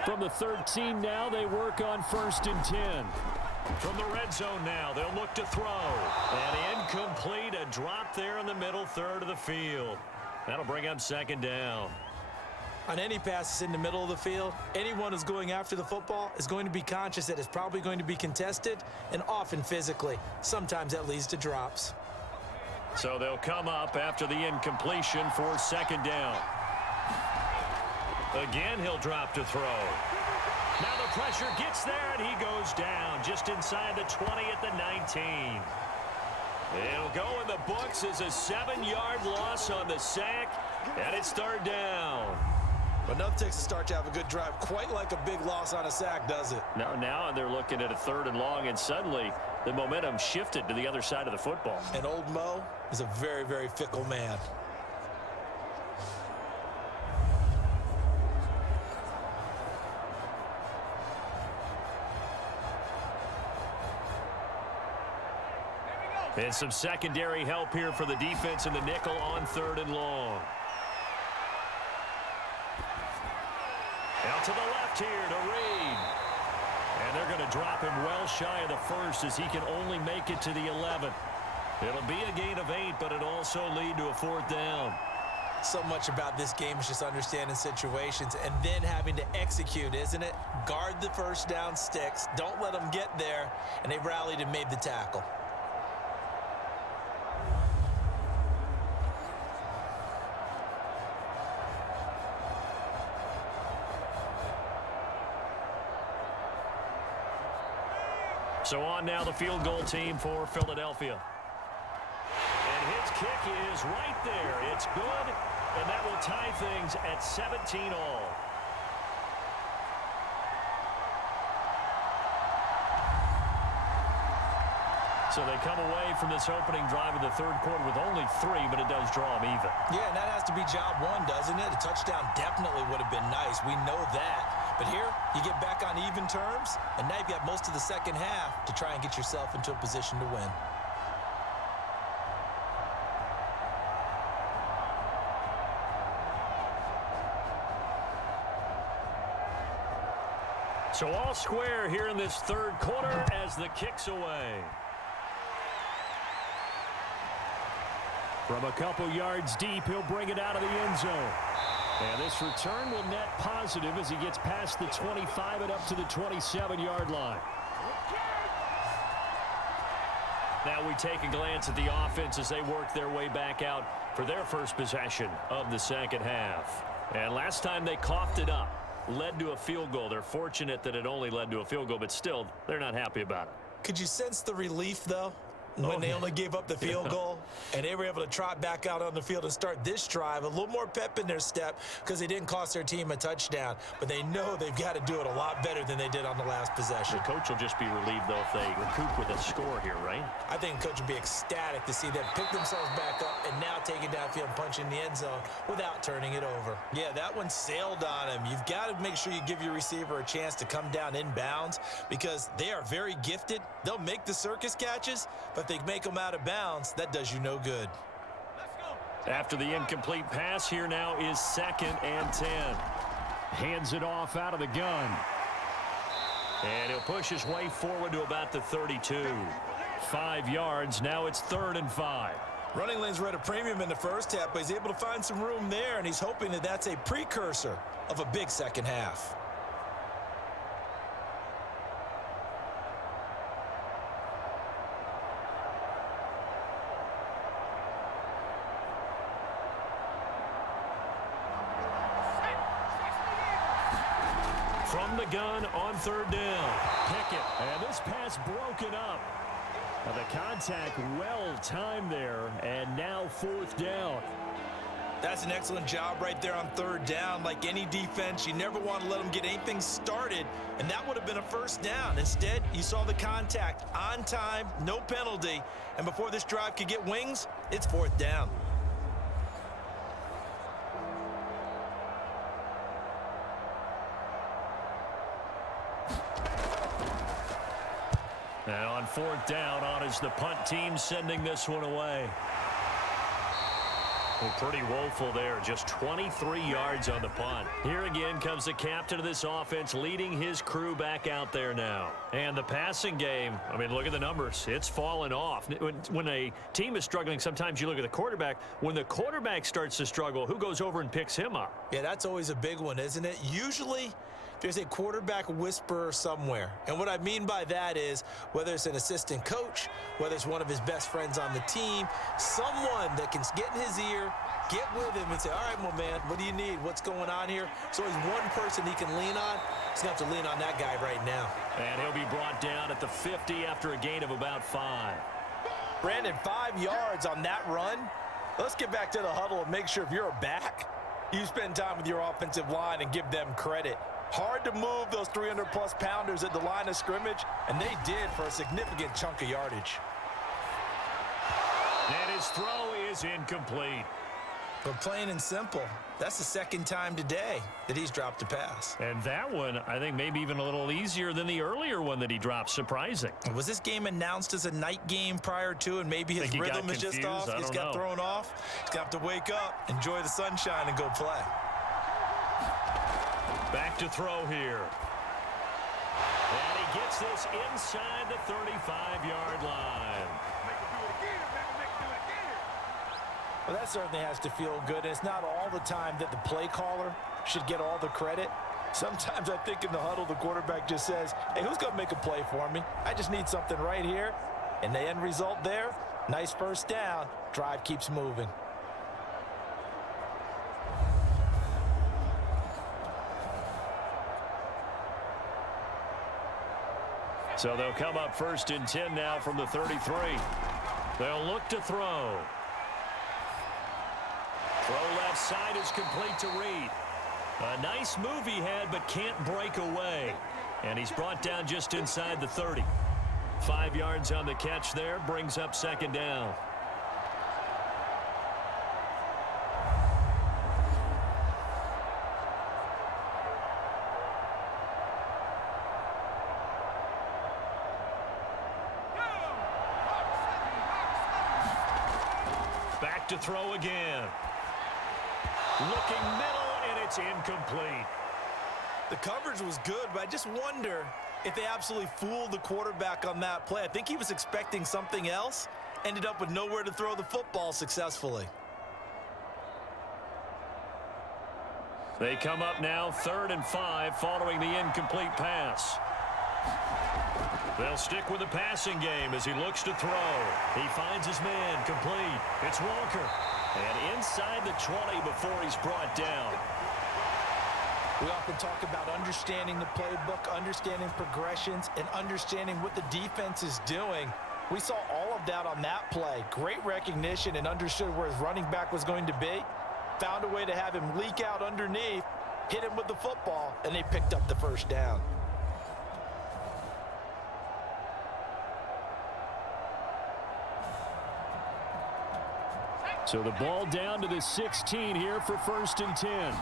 From the 13 now, they work on 1st and 10. From the red zone now, they'll look to throw. And incomplete, a drop there in the middle third of the field. That'll bring up 2nd down. On any passes in the middle of the field, anyone who's going after the football is going to be conscious that it's probably going to be contested, and often physically. Sometimes that leads to drops. So they'll come up after the incompletion for second down. Again, he'll drop to throw. Now the pressure gets there, and he goes down just inside the 20 at the 19. It'll go in the books as a 7-yard loss on the sack, and it's third down. But nothing takes a start to have a good drive, quite like a big loss on a sack, does it? Now they're looking at a 3rd and long, and suddenly the momentum shifted to the other side of the football. And old Mo is a very, very fickle man. And some secondary help here for the defense in the nickel on 3rd and long. Out to the left here to Reed. And they're going to drop him well shy of the 1st as he can only make it to the 11. It'll be a gain of 8, but it'll also lead to a 4th down. So much about this game is just understanding situations and then having to execute, isn't it? Guard the first down Stix. Don't let them get there. And they rallied and made the tackle. So on now the field goal team for Philadelphia. And his kick is right there. It's good, and that will tie things at 17 all. So they come away from this opening drive of the 3rd quarter with only 3, but it does draw them even. Yeah, and that has to be job 1, doesn't it? A touchdown definitely would have been nice. We know that. But here, you get back on even terms, and now you've got most of the second half to try and get yourself into a position to win. So all square here in this 3rd quarter as the kick's away. From a couple yards deep, he'll bring it out of the end zone. And this return will net positive as he gets past the 25 and up to the 27-yard line. Now we take a glance at the offense as they work their way back out for their first possession of the second half. And last time they coughed it up, led to a field goal. They're fortunate that it only led to a field goal, but still, they're not happy about it. Could you sense the relief, though? When they only gave up the field goal and they were able to trot back out on the field and start this drive, a little more pep in their step because they didn't cost their team a touchdown. But they know they've got to do it a lot better than they did on the last possession. The coach will just be relieved, though, if they recoup with a score here, right? I think the coach would be ecstatic to see them pick themselves back up and now take it downfield and punch in the end zone without turning it over. Yeah, that one sailed on him. You've got to make sure you give your receiver a chance to come down inbounds because they are very gifted. They'll make the circus catches, but if they make them out of bounds, that does you no good. After the incomplete pass, here now is 2nd and 10. Hands it off out of the gun. And he'll push his way forward to about the 32. 5 yards. Now it's 3rd and 5. Running lanes were at a premium in the first half, but he's able to find some room there, and he's hoping that that's a precursor of a big second half. From the gun on 3rd down. Pickett. And this pass broken up. Now the contact well timed there. And now 4th down. That's an excellent job right there on 3rd down. Like any defense, you never want to let them get anything started. And that would have been a 1st down. Instead, you saw the contact on time, no penalty. And before this drive could get wings, it's 4th down. And on 4th down, on is the punt team sending this one away. Well, pretty woeful there. Just 23 yards on the punt. Here again comes the captain of this offense leading his crew back out there now. And the passing game, I mean, look at the numbers. It's fallen off. When a team is struggling, sometimes you look at the quarterback. When the quarterback starts to struggle, who goes over and picks him up? Yeah, that's always a big one, isn't it? Usually, there's a quarterback whisperer somewhere. And what I mean by that is whether it's an assistant coach, whether it's one of his best friends on the team, someone that can get in his ear, get with him and say, all right, well, man, what do you need? What's going on here? So he's one person he can lean on. He's going to have to lean on that guy right now. And he'll be brought down at the 50 after a gain of about 5. Brandon, 5 yards on that run. Let's get back to the huddle and make sure if you're a back, you spend time with your offensive line and give them credit. Hard to move those 300-plus pounders at the line of scrimmage, and they did for a significant chunk of yardage. And his throw is incomplete. But plain and simple, that's the second time today that he's dropped a pass. And that one, I think, maybe even a little easier than the earlier one that he dropped. Surprising. Was this game announced as a night game prior to, and maybe his rhythm is just off? He's got thrown off. He's going to have to wake up, enjoy the sunshine, and go play. Back to throw here. And he gets this inside the 35-yard line. Well, that certainly has to feel good. And it's not all the time that the play caller should get all the credit. Sometimes I think in the huddle, the quarterback just says, hey, who's going to make a play for me? I just need something right here. And the end result there, nice first down. Drive keeps moving. So they'll come up 1st and 10 now from the 33. They'll look to throw. Throw left side is complete to Reed. A nice move he had, but can't break away. And he's brought down just inside the 30. 5 yards on the catch there, brings up 2nd down. Back to throw again. Looking middle, and it's incomplete. The coverage was good, but I just wonder if they absolutely fooled the quarterback on that play. I think he was expecting something else, ended up with nowhere to throw the football successfully. They come up now 3rd and 5 following the incomplete pass. They'll stick with the passing game as he looks to throw. He finds his man complete. It's Walker. And inside the 20 before he's brought down. We often talk about understanding the playbook, understanding progressions, and understanding what the defense is doing. We saw all of that on that play. Great recognition and understood where his running back was going to be. Found a way to have him leak out underneath, hit him with the football, and they picked up the first down. So the ball down to the 16 here for 1st and 10.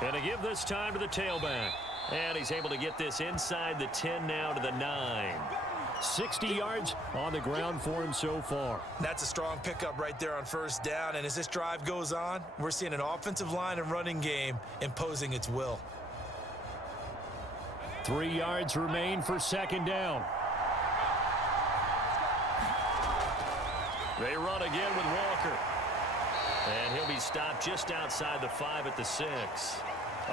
And to give this time to the tailback. And he's able to get this inside the 10 now to the 9. 60 yards on the ground for him so far. That's a strong pickup right there on 1st down. And as this drive goes on, we're seeing an offensive line and running game imposing its will. 3 yards remain for 2nd down. They run again with Walker. And he'll be stopped just outside the 5 at the 6.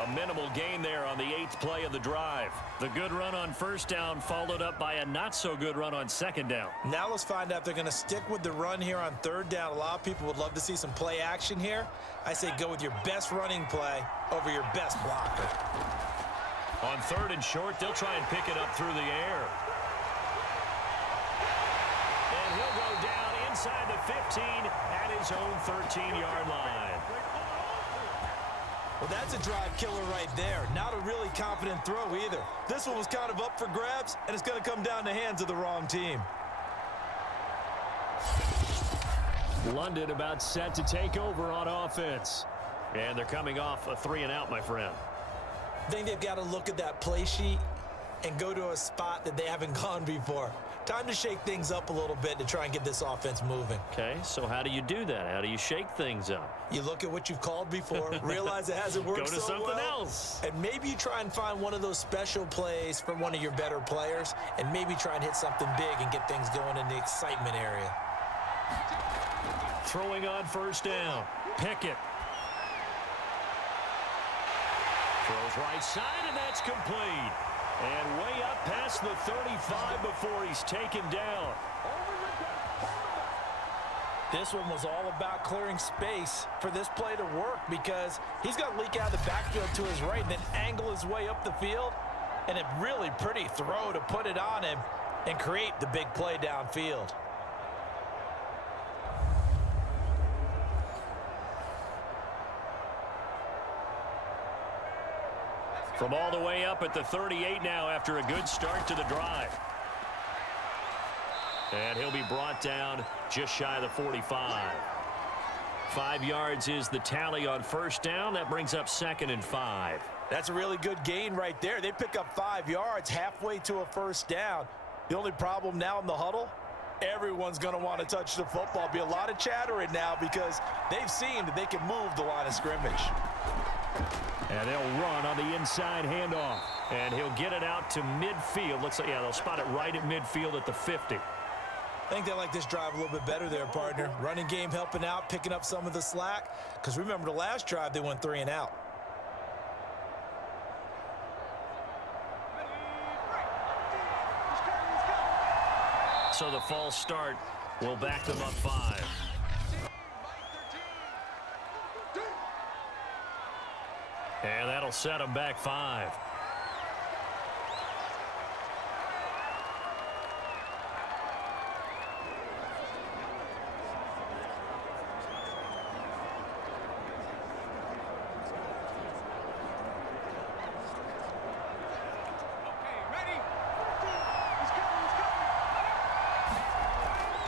A minimal gain there on the 8th play of the drive. The good run on 1st down followed up by a not-so-good run on 2nd down. Now let's find out if they're going to stick with the run here on 3rd down. A lot of people would love to see some play action here. I say go with your best running play over your best blocker. On 3rd and short, they'll try and pick it up through the air. And he'll go down inside the 15 at his own 13-yard line. Well, that's a drive killer right there. Not a really confident throw either. This one was kind of up for grabs, and it's going to come down the hands of the wrong team. London about set to take over on offense. And they're coming off a 3-and-out, my friend. I think they've got to look at that play sheet and go to a spot that they haven't gone before. Time to shake things up a little bit to try and get this offense moving. Okay, so how do you do that? How do you shake things up? You look at what you've called before, realize it hasn't worked Go to so something well, else. and maybe you try and find one of those special plays from one of your better players, and maybe try and hit something big and get things going in the excitement area. Throwing on first down. Pickett. Throws right side, and that's complete. And way up past the 35 before he's taken down. This one was all about clearing space for this play to work because he's got to leak out of the backfield to his right and then angle his way up the field. And a really pretty throw to put it on him and create the big play downfield. From all the way up at the 38 now after a good start to the drive. And he'll be brought down just shy of the 45. 5 yards is the tally on first down. That brings up 2nd and 5. That's a really good gain right there. They pick up 5 yards halfway to a first down. The only problem now in the huddle, everyone's going to want to touch the football. Be a lot of chattering now because they've seen that they can move the line of scrimmage. And they'll run on the inside handoff. And he'll get it out to midfield. Looks like, yeah, they'll spot it right at midfield at the 50. I think they like this drive a little bit better there, partner. Running game helping out, picking up some of the slack. Because remember, the last drive, they went 3 and out. So the false start will back them up 5. And that'll set them back 5.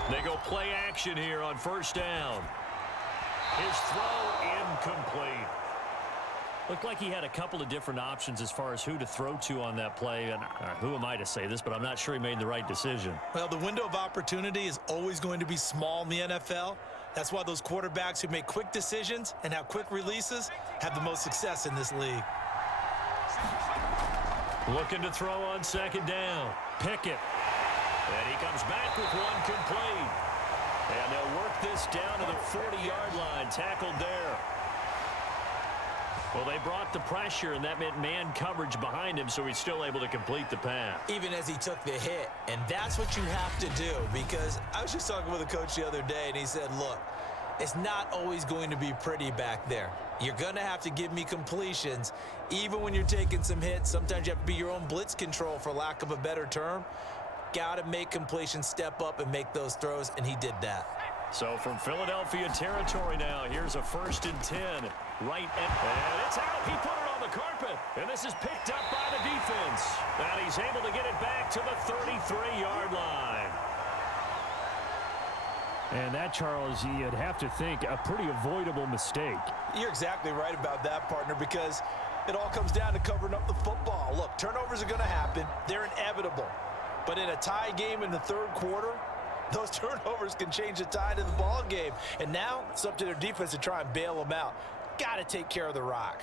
They go play action here on first down. His throw incomplete. Looked like he had a couple of different options as far as who to throw to on that play. And who am I to say this, but I'm not sure he made the right decision. Well, the window of opportunity is always going to be small in the NFL. That's why those quarterbacks who make quick decisions and have quick releases have the most success in this league. Looking to throw on second down. Pickett. And he comes back with one complete. And they'll work this down to the 40-yard line. Tackled there. Well, they brought the pressure, and that meant man coverage behind him, so he's still able to complete the pass. Even as he took the hit. And that's what you have to do, because I was just talking with a coach the other day, and he said, look, it's not always going to be pretty back there. You're going to have to give me completions. Even when you're taking some hits, sometimes you have to be your own blitz control, for lack of a better term. Got to make completions, step up, and make those throws, and he did that. So from Philadelphia territory now, here's a 1st and 10. Right, and it's out. He put it on the carpet, and this is picked up by the defense. And he's able to get it back to the 33-yard line. And that, Charles, you'd have to think a pretty avoidable mistake. You're exactly right about that, partner, because it all comes down to covering up the football. Look, turnovers are going to happen. They're inevitable. But in a tie game in the third quarter, those turnovers can change the tide of the ball game. And now it's up to their defense to try and bail them out. Got to take care of the rock.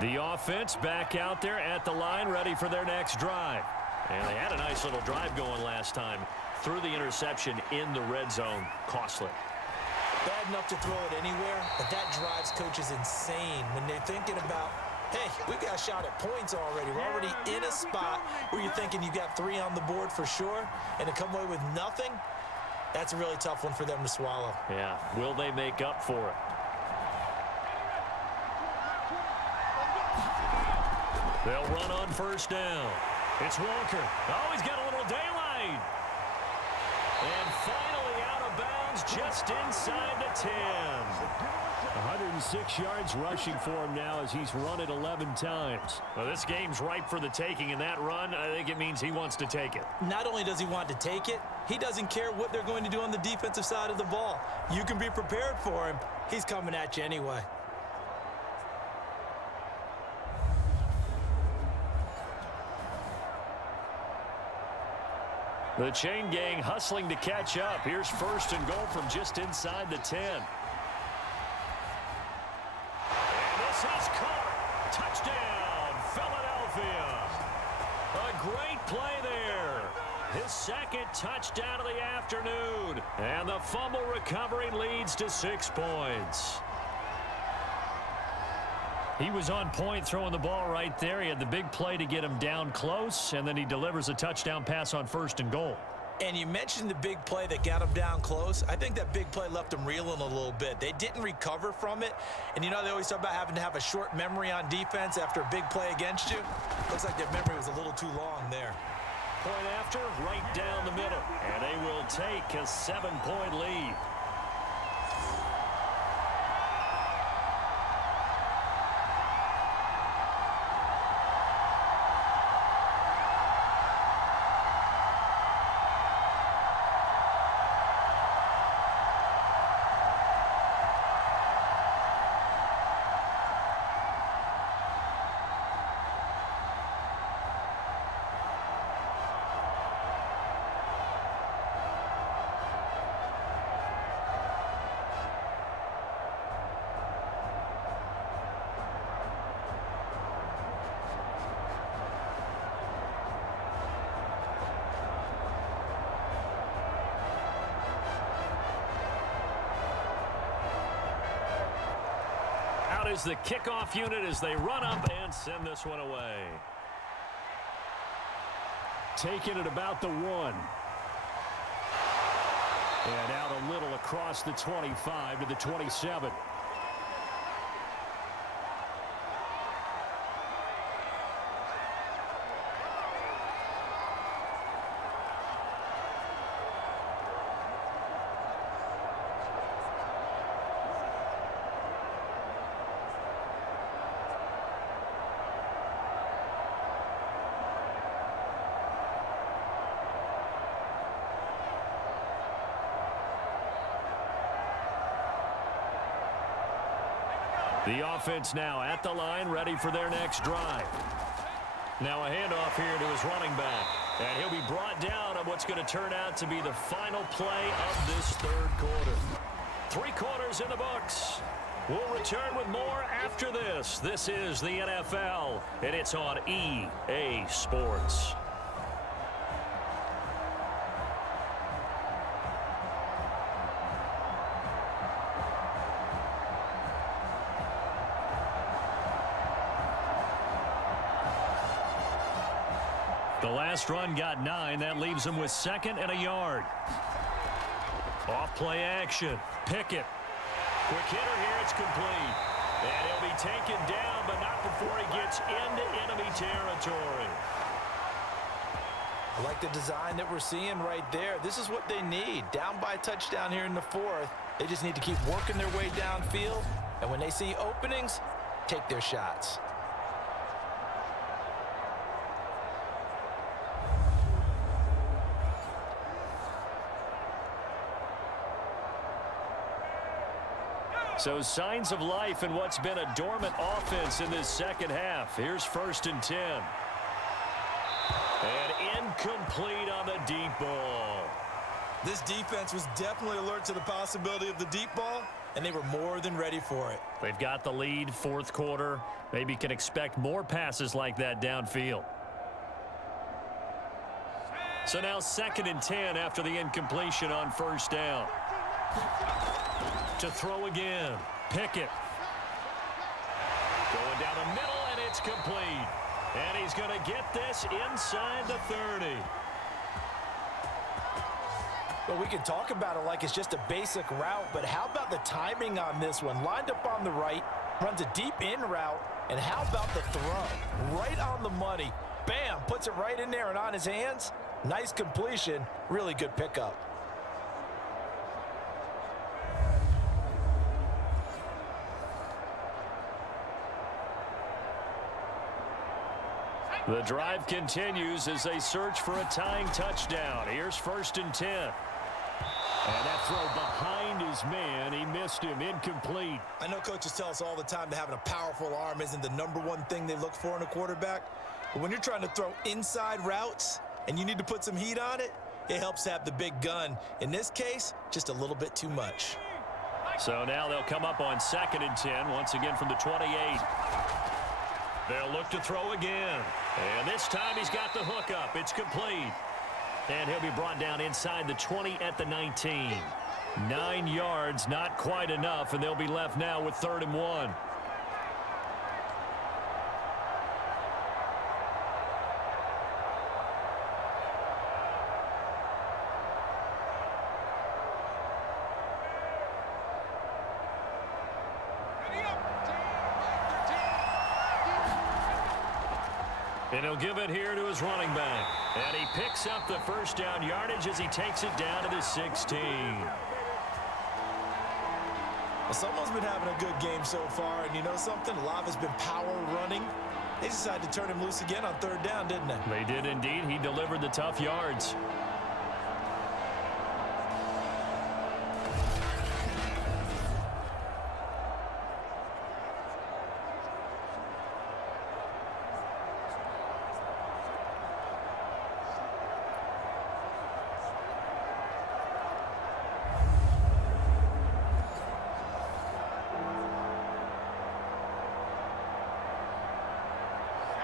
The offense back out there at the line, ready for their next drive. And they had a nice little drive going last time. Threw the interception in the red zone. Costly. Bad enough to throw it anywhere, but that drives coaches insane when they're thinking about, hey, we've got a shot at points already. We're already in a spot where you're thinking you got 3 on the board for sure, and to come away with nothing, that's a really tough one for them to swallow. Yeah, will they make up for it? They'll run on first down. It's Walker. Oh, he's got a little daylight. And finally out of bounds just inside the 10. 106 yards rushing for him now as he's run it 11 times. Well, this game's ripe for the taking, and that run, I think it means he wants to take it. Not only does he want to take it, he doesn't care what they're going to do on the defensive side of the ball. You can be prepared for him. He's coming at you anyway. The chain gang hustling to catch up. Here's first and goal from just inside the 10. And this is caught. Touchdown, Philadelphia. A great play there. His second touchdown of the afternoon. And the fumble recovery leads to 6 points. He was on point throwing the ball right there. He had the big play to get him down close, and then he delivers a touchdown pass on first and goal. And you mentioned the big play that got him down close. I think that big play left him reeling a little bit. They didn't recover from it. And you know they always talk about having to have a short memory on defense after a big play against you. Looks like their memory was a little too long there. Point after, right down the middle. And they will take a 7-point lead. Is the kickoff unit as they run up and send this one away. Taking it about the 1. And out a little across the 25 to the 27. The offense now at the line, ready for their next drive. Now a handoff here to his running back. And he'll be brought down on what's going to turn out to be the final play of this third quarter. 3 quarters in the books. We'll return with more after this. This is the NFL, and it's on EA Sports. The last run got 9. That leaves him with 2nd and a yard. Off play action. Pickett. Quick hitter here. It's complete. And he'll be taken down, but not before he gets into enemy territory. I like the design that we're seeing right there. This is what they need. Down by a touchdown here in the 4th. They just need to keep working their way downfield. And when they see openings, take their shots. So signs of life in what's been a dormant offense in this second half. Here's 1st and 10. And incomplete on the deep ball. This defense was definitely alert to the possibility of the deep ball, and they were more than ready for it. They've got the lead, 4th quarter. Maybe can expect more passes like that downfield. So now 2nd and 10 after the incompletion on 1st down. To throw again. Pickett. Going down the middle, and it's complete. And he's going to get this inside the 30. Well, we can talk about it like it's just a basic route, but how about the timing on this one? Lined up on the right, runs a deep in route, and how about the throw? Right on the money. Bam, puts it right in there and on his hands. Nice completion. Really good pickup. The drive continues as they search for a tying touchdown. Here's 1st and 10. And that throw behind his man. He missed him. Incomplete. I know coaches tell us all the time that having a powerful arm isn't the #1 thing they look for in a quarterback. But when you're trying to throw inside routes and you need to put some heat on it, it helps to have the big gun. In this case, just a little bit too much. So now they'll come up on 2nd and 10, once again from the 28. They'll look to throw again. And this time he's got the hook up. It's complete. And he'll be brought down inside the 20 at the 19. 9 yards, not quite enough, and they'll be left now with 3rd and 1. And he'll give it here to his running back. And he picks up the 1st down yardage as he takes it down to the 16. Well, someone's been having a good game so far, and you know something? A lot of it's been power running. They decided to turn him loose again on 3rd down, didn't they? They did indeed. He delivered the tough yards.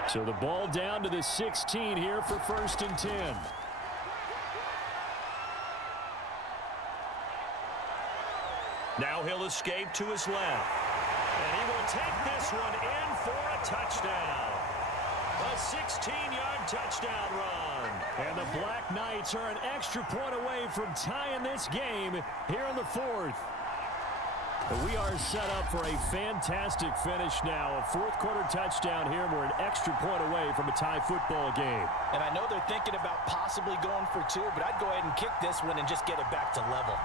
So the ball down to the 16 here for 1st and 10. Now he'll escape to his left. And he will take this one in for a touchdown. A 16-yard touchdown run. And the Black Knights are an extra point away from tying this game here in the 4th. We are set up for a fantastic finish now. A 4th quarter touchdown here. We're an extra point away from a tie football game. And I know they're thinking about possibly going for 2, but I'd go ahead and kick this one and just get it back to level.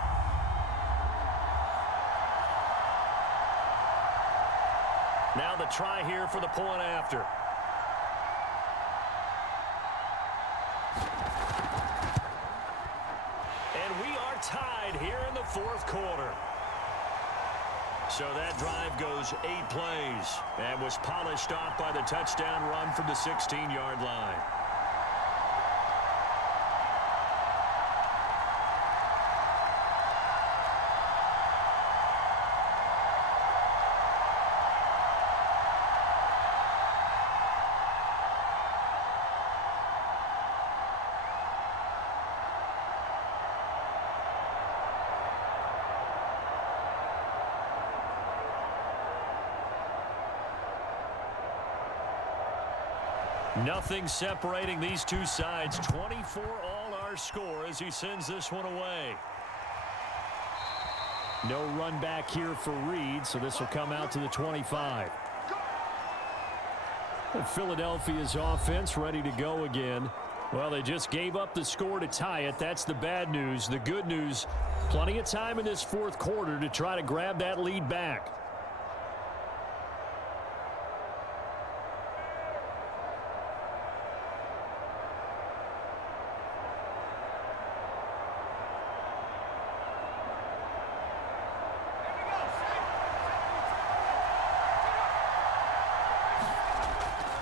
Now the try here for the point after. And we are tied here in the 4th quarter. So that drive goes 8 plays and was polished off by the touchdown run from the 16-yard line. Nothing separating these two sides. 24 all our score as he sends this one away. No run back here for Reed, so this will come out to the 25. Philadelphia's offense ready to go again. Well, they just gave up the score to tie it. That's the bad news. The good news, plenty of time in this 4th quarter to try to grab that lead back.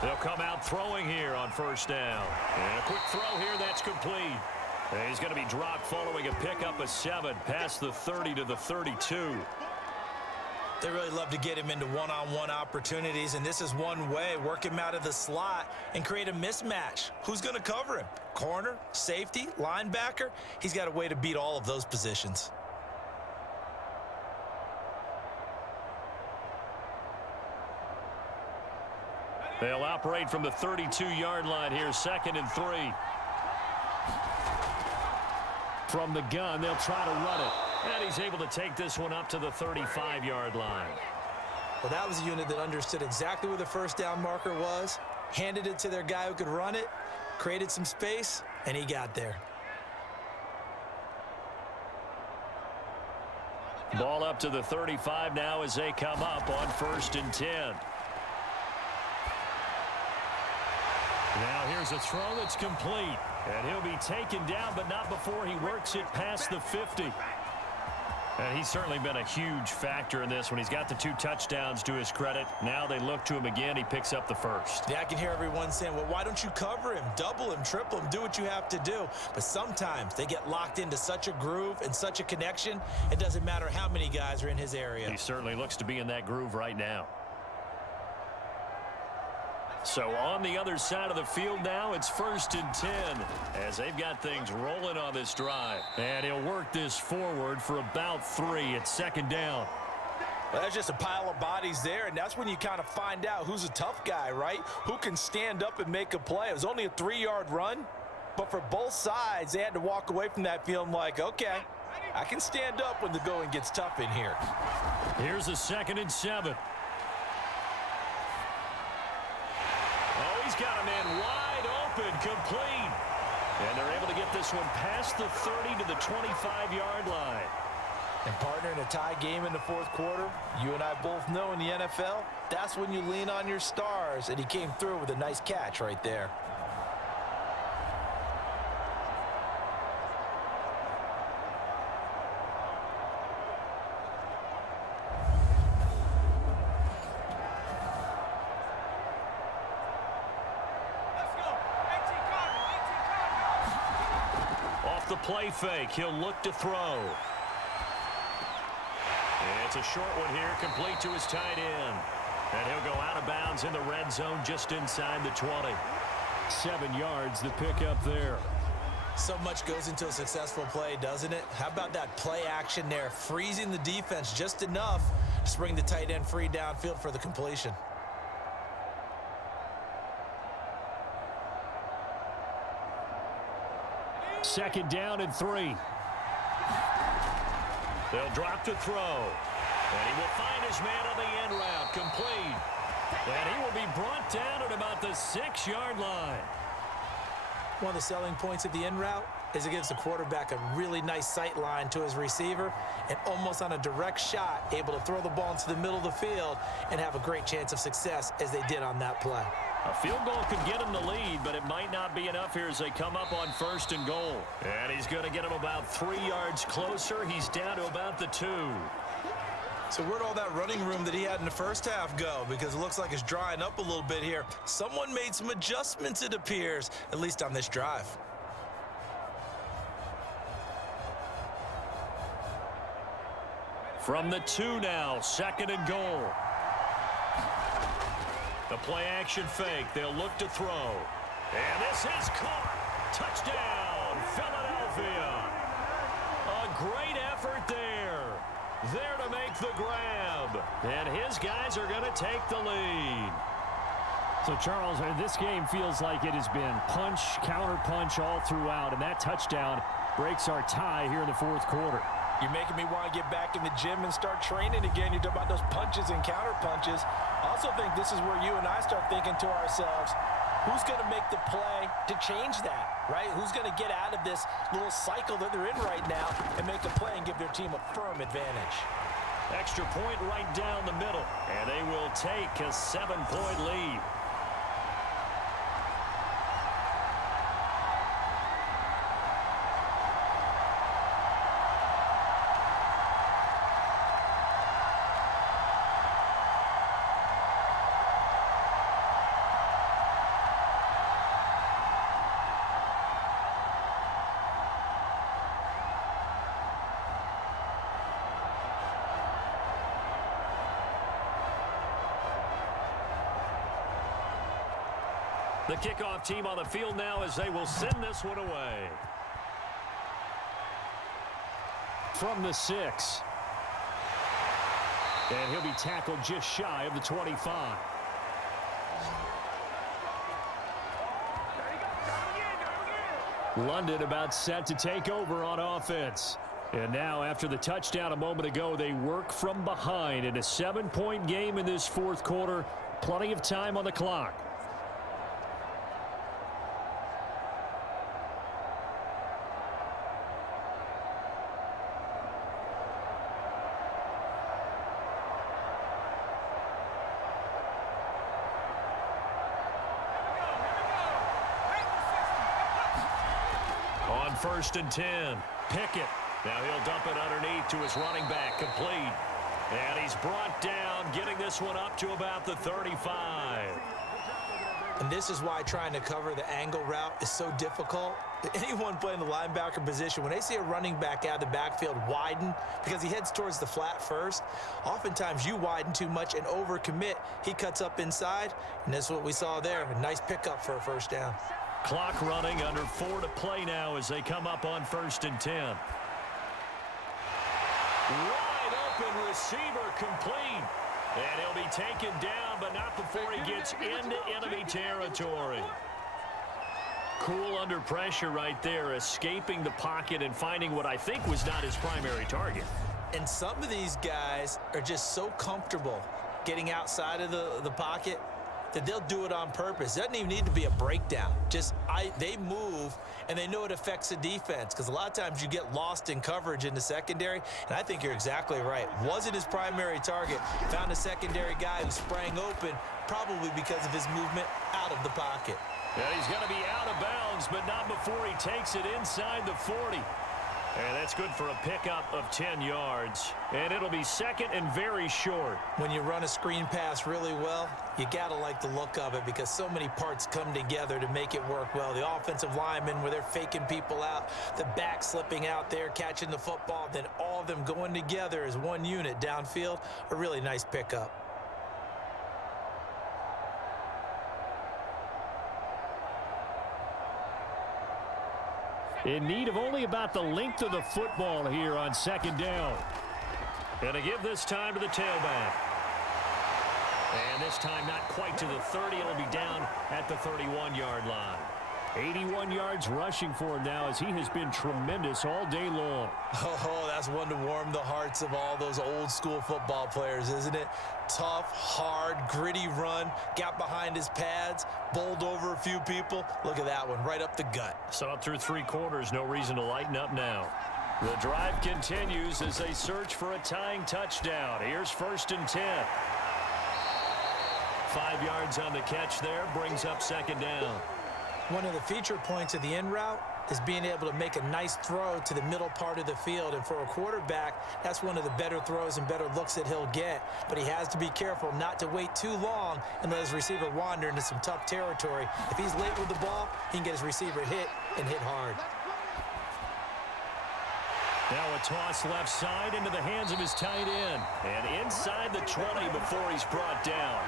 They'll come out throwing here on 1st down. And a quick throw here that's complete. And he's going to be dropped following a pickup of 7 past the 30 to the 32. They really love to get him into one-on-one opportunities, and this is one way. Work him out of the slot and create a mismatch. Who's going to cover him? Corner, safety, linebacker? He's got a way to beat all of those positions. They'll operate from the 32-yard line here, 2nd and 3. From the gun, they'll try to run it. And he's able to take this one up to the 35-yard line. Well, that was a unit that understood exactly where the 1st down marker was, handed it to their guy who could run it, created some space, and he got there. Ball up to the 35 now as they come up on 1st and 10. Here's a throw that's complete. And he'll be taken down, but not before he works it past the 50. And he's certainly been a huge factor in this when he's got the 2 touchdowns to his credit. Now they look to him again. He picks up the first. Yeah, I can hear everyone saying, well, why don't you cover him? Double him, triple him, do what you have to do. But sometimes they get locked into such a groove and such a connection, it doesn't matter how many guys are in his area. He certainly looks to be in that groove right now. So on the other side of the field now, it's 1st and 10 as they've got things rolling on this drive. And he'll work this forward for about 3. It's 2nd down. Well, that's just a pile of bodies there, and that's when you kind of find out who's a tough guy, right? Who can stand up and make a play. It was only a 3-yard run, but for both sides, they had to walk away from that feeling like, okay, I can stand up when the going gets tough in here. Here's a 2nd and 7. He's got a man wide open, complete. And they're able to get this one past the 30 to the 25-yard line. And partner, in a tie game in the 4th quarter, you and I both know in the NFL, that's when you lean on your stars. And he came through with a nice catch right there. The play fake. He'll look to throw. It's a short one here, complete to his tight end. And he'll go out of bounds in the red zone just inside the 20. 7 yards the pick up there. So much goes into a successful play, doesn't it? How about that play action there, freezing the defense just enough to bring the tight end free downfield for the completion. Second down and 3. They'll drop to throw. And he will find his man on the end route, complete. And he will be brought down at about the 6-yard line. One of the selling points of the in route is it gives the quarterback a really nice sight line to his receiver and almost on a direct shot able to throw the ball into the middle of the field and have a great chance of success as they did on that play. A field goal could get him the lead, but it might not be enough here as they come up on 1st and goal. And he's going to get him about 3 yards closer. He's down to about the 2. So where'd all that running room that he had in the first half go? Because it looks like it's drying up a little bit here. Someone made some adjustments, it appears, at least on this drive. From the 2 now, 2nd and goal. The play action fake. They'll look to throw. And this is caught. Touchdown, Philadelphia. A great effort there. There to make the grab. And his guys are going to take the lead. So, Charles, this game feels like it has been punch, counter punch all throughout. And that touchdown breaks our tie here in the 4th quarter. You're making me want to get back in the gym and start training again. You're talking about those punches and counter punches. I also think this is where you and I start thinking to ourselves, who's going to make the play to change that, right? Who's going to get out of this little cycle that they're in right now and make a play and give their team a firm advantage? Extra point right down the middle, and they will take a 7-point lead. The kickoff team on the field now as they will send this one away. From the 6. And he'll be tackled just shy of the 25. London about set to take over on offense. And now after the touchdown a moment ago, they work from behind in a 7-point game in this 4th quarter. Plenty of time on the clock. 1st and 10. Pickett. Now he'll dump it underneath to his running back. Complete. And he's brought down, getting this one up to about the 35. And this is why trying to cover the angle route is so difficult. Anyone playing the linebacker position, when they see a running back out of the backfield widen because he heads towards the flat first, oftentimes you widen too much and overcommit. He cuts up inside, and that's what we saw there. A nice pickup for a 1st down. Clock running, under 4 to play now as they come up on 1st and 10. Wide open receiver, complete. And he'll be taken down, but not before he gets into enemy territory. Cool under pressure right there, escaping the pocket and finding what I think was not his primary target. And some of these guys are just so comfortable getting outside of the pocket that they'll do it on purpose. It doesn't even need to be a breakdown. They move, and they know it affects the defense, because a lot of times you get lost in coverage in the secondary, and I think you're exactly right. Wasn't his primary target. Found a secondary guy who sprang open, probably because of his movement out of the pocket. And he's going to be out of bounds, but not before he takes it inside the 40. And that's good for a pickup of 10 yards. And it'll be 2nd and very short. When you run a screen pass really well, you got to like the look of it, because so many parts come together to make it work well. The offensive linemen, where they're faking people out, the back slipping out there, catching the football, then all of them going together as one unit downfield. A really nice pickup. In need of only about the length of the football here on 2nd down. And to give this time to the tailback. And this time not quite to the 30. It'll be down at the 31-yard line. 81 yards rushing for him now, as he has been tremendous all day long. Oh, that's one to warm the hearts of all those old school football players, isn't it? Tough, hard, gritty run, got behind his pads, bowled over a few people. Look at that one, right up the gut. Saw it through 3 quarters, no reason to lighten up now. The drive continues as they search for a tying touchdown. Here's 1st and 10. 5 yards on the catch there, brings up 2nd down. One of the feature points of the in route is being able to make a nice throw to the middle part of the field. And for a quarterback, that's one of the better throws and better looks that he'll get. But he has to be careful not to wait too long and let his receiver wander into some tough territory. If he's late with the ball, he can get his receiver hit and hit hard. Now a toss left side into the hands of his tight end. And inside the 20 before he's brought down.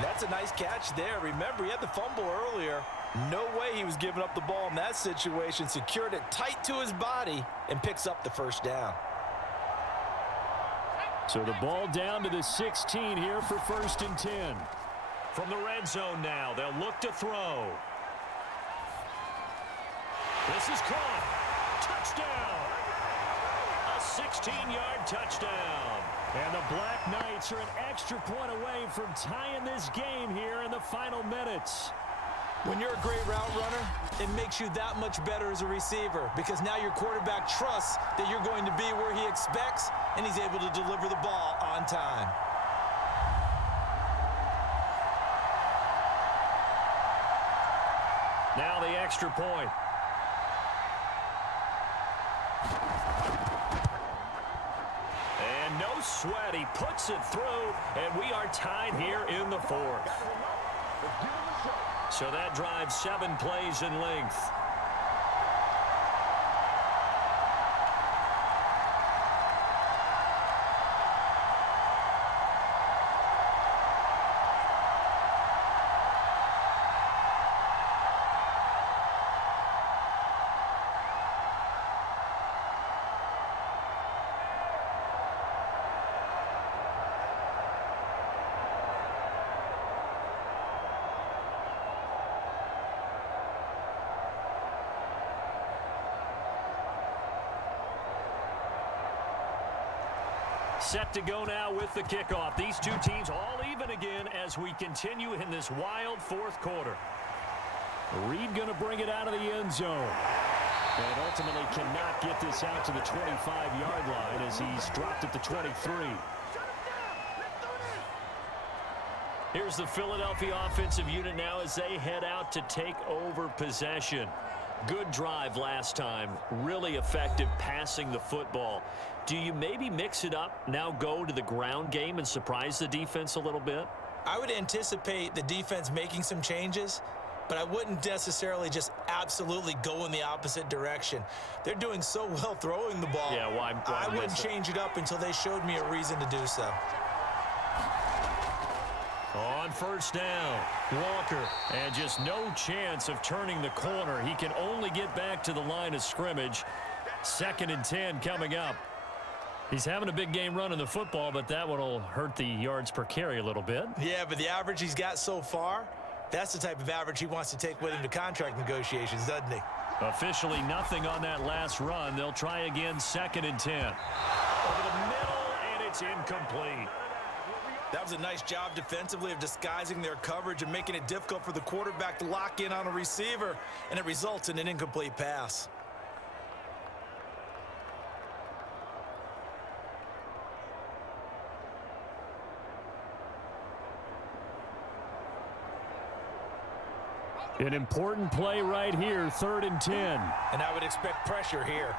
That's a nice catch there. Remember, he had the fumble earlier. No way he was giving up the ball in that situation. Secured it tight to his body and picks up the 1st down. So the ball down to the 16 here for 1st and 10. From the red zone now, they'll look to throw. This is caught. Touchdown. A 16-yard touchdown. And the Black Knights are an extra point away from tying this game here in the final minutes. When you're a great route runner, it makes you that much better as a receiver, because now your quarterback trusts that you're going to be where he expects, and he's able to deliver the ball on time. Now the extra point. And no sweat, he puts it through, and we are tied here in the 4th. So that drives 7 plays in length. Set to go now with the kickoff. These two teams all even again as we continue in this wild 4th quarter. Reed going to bring it out of the end zone. And ultimately cannot get this out to the 25-yard line as he's dropped at the 23. Here's the Philadelphia offensive unit now as they head out to take over possession. Good drive last time. Really effective passing the football. Do you maybe mix it up, now go to the ground game and surprise the defense a little bit? I would anticipate the defense making some changes, but I wouldn't necessarily just absolutely go in the opposite direction. They're doing so well throwing the ball. Yeah, why I wouldn't miss it? change it up until they showed me a reason to do so. On first down, Walker, and just no chance of turning the corner. He can only get back to the line of scrimmage. 2nd and 10 coming up. He's having a big game running the football, but that one will hurt the yards per carry a little bit. Yeah, but the average he's got so far, that's the type of average he wants to take with him to contract negotiations, doesn't he? Officially nothing on that last run. They'll try again, 2nd and 10. Over the middle, and it's incomplete. That was a nice job defensively of disguising their coverage and making it difficult for the quarterback to lock in on a receiver, and it results in an incomplete pass. An important play right here, 3rd and 10. And I would expect pressure here.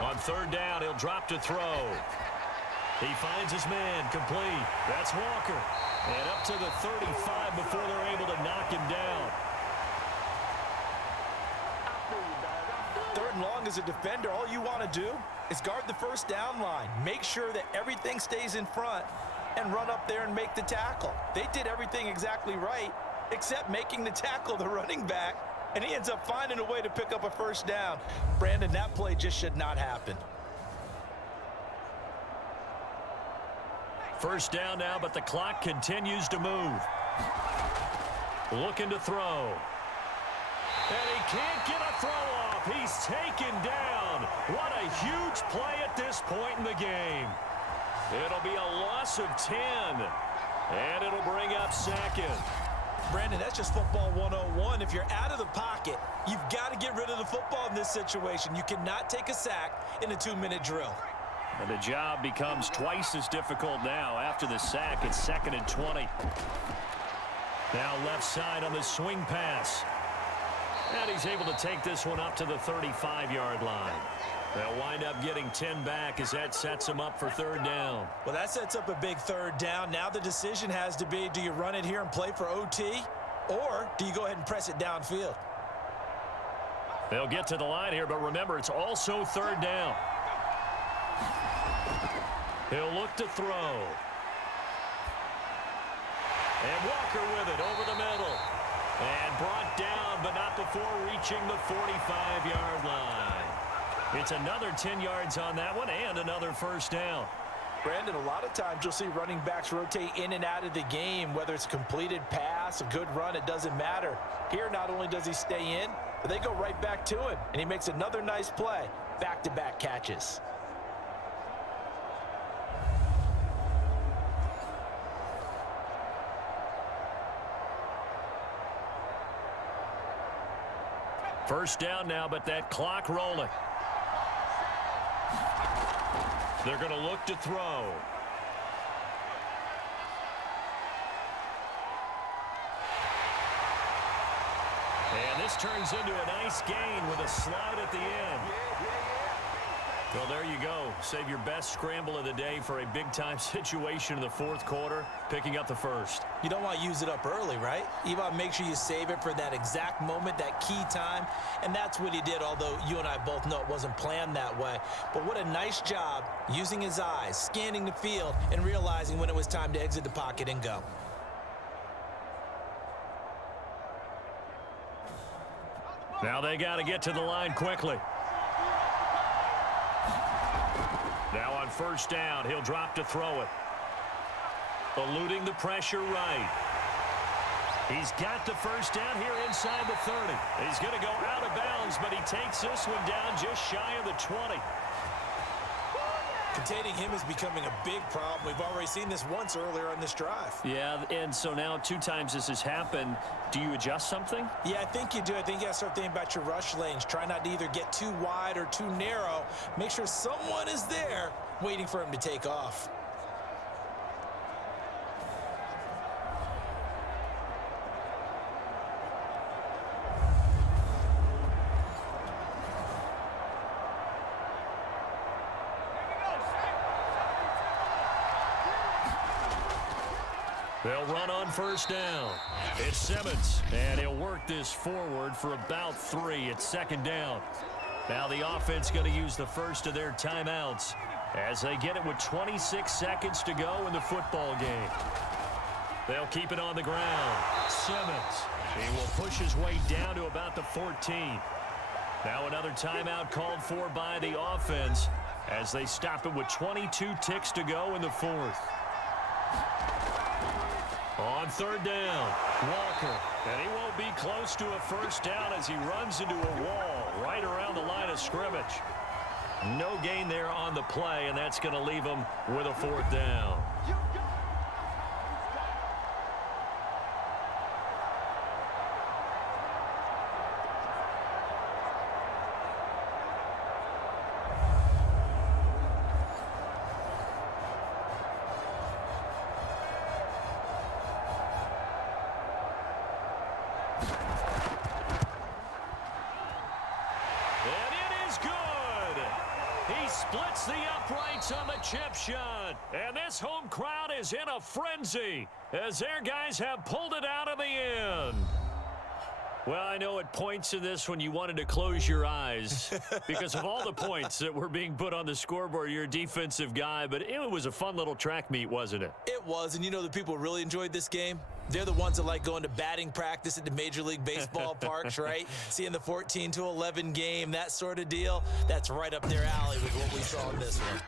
On 3rd down, he'll drop to throw. He finds his man, complete. That's Walker. And up to the 35 before they're able to knock him down. 3rd and long as a defender, all you want to do is guard the first down line. Make sure that everything stays in front and run up there and make the tackle. They did everything exactly right, except making the tackle the running back, and he ends up finding a way to pick up a first down. Brandon, that play just should not happen. First down now, but the clock continues to move. Looking to throw. And he can't get a throw off. He's taken down. What a huge play at this point in the game. It'll be a loss of 10. And it'll bring up 2nd. Brandon, that's just football 101. If you're out of the pocket, you've got to get rid of the football in this situation. You cannot take a sack in a 2-minute drill. And the job becomes twice as difficult now after the sack. It's 2nd and 20. Now left side on the swing pass. And he's able to take this one up to the 35-yard line. They'll wind up getting 10 back as that sets him up for 3rd down. Well, that sets up a big 3rd down. Now the decision has to be, do you run it here and play for OT, or do you go ahead and press it downfield? They'll get to the line here, but remember, it's also 3rd down. He'll look to throw. And Walker with it over the middle. And brought down, but not before reaching the 45-yard line. It's another 10 yards on that one and another first down. Brandon, a lot of times you'll see running backs rotate in and out of the game, whether it's a completed pass, a good run, it doesn't matter. Here, not only does he stay in, but they go right back to him, and he makes another nice play. Back-to-back catches. First down now, but that clock rolling. They're going to look to throw. And this turns into a nice gain with a slide at the end. Well, there you go. Save your best scramble of the day for a big-time situation in the 4th quarter, picking up the first. You don't want to use it up early, right? You want to make sure you save it for that exact moment, that key time, and that's what he did, although you and I both know it wasn't planned that way. But what a nice job using his eyes, scanning the field, and realizing when it was time to exit the pocket and go. Now they got to get to the line quickly. Now on first down, he'll drop to throw it. Eluding the pressure right. He's got the first down here inside the 30. He's going to go out of bounds, but he takes this one down just shy of the 20. Containing him is becoming a big problem. We've already seen this once earlier on this drive. Yeah, and so now 2 times this has happened. Do you adjust something? Yeah, I think you do. I think you got to start thinking about your rush lanes. Try not to either get too wide or too narrow. Make sure someone is there waiting for him to take off. They'll run on first down. It's Simmons, and he'll work this forward for about 3. It's second down. Now the offense going to use the first of their timeouts as they get it with 26 seconds to go in the football game. They'll keep it on the ground. Simmons, he will push his way down to about the 14. Now another timeout called for by the offense as they stop it with 22 ticks to go in the fourth. On third down, Walker, and he won't be close to a first down as he runs into a wall right around the line of scrimmage. No gain there on the play, and that's going to leave him with a fourth down. Splits the uprights on the chip shot. And this home crowd is in a frenzy as their guys have pulled it out of the end. Well, I know at points in this when you wanted to close your eyes because of all the points that were being put on the scoreboard. You're a defensive guy, but it was a fun little track meet, wasn't it? It was, and you know the people who really enjoyed this game? They're the ones that like going to batting practice at the Major League Baseball parks, right? Seeing the 14-11 game, that sort of deal. That's right up their alley with what we saw in this one.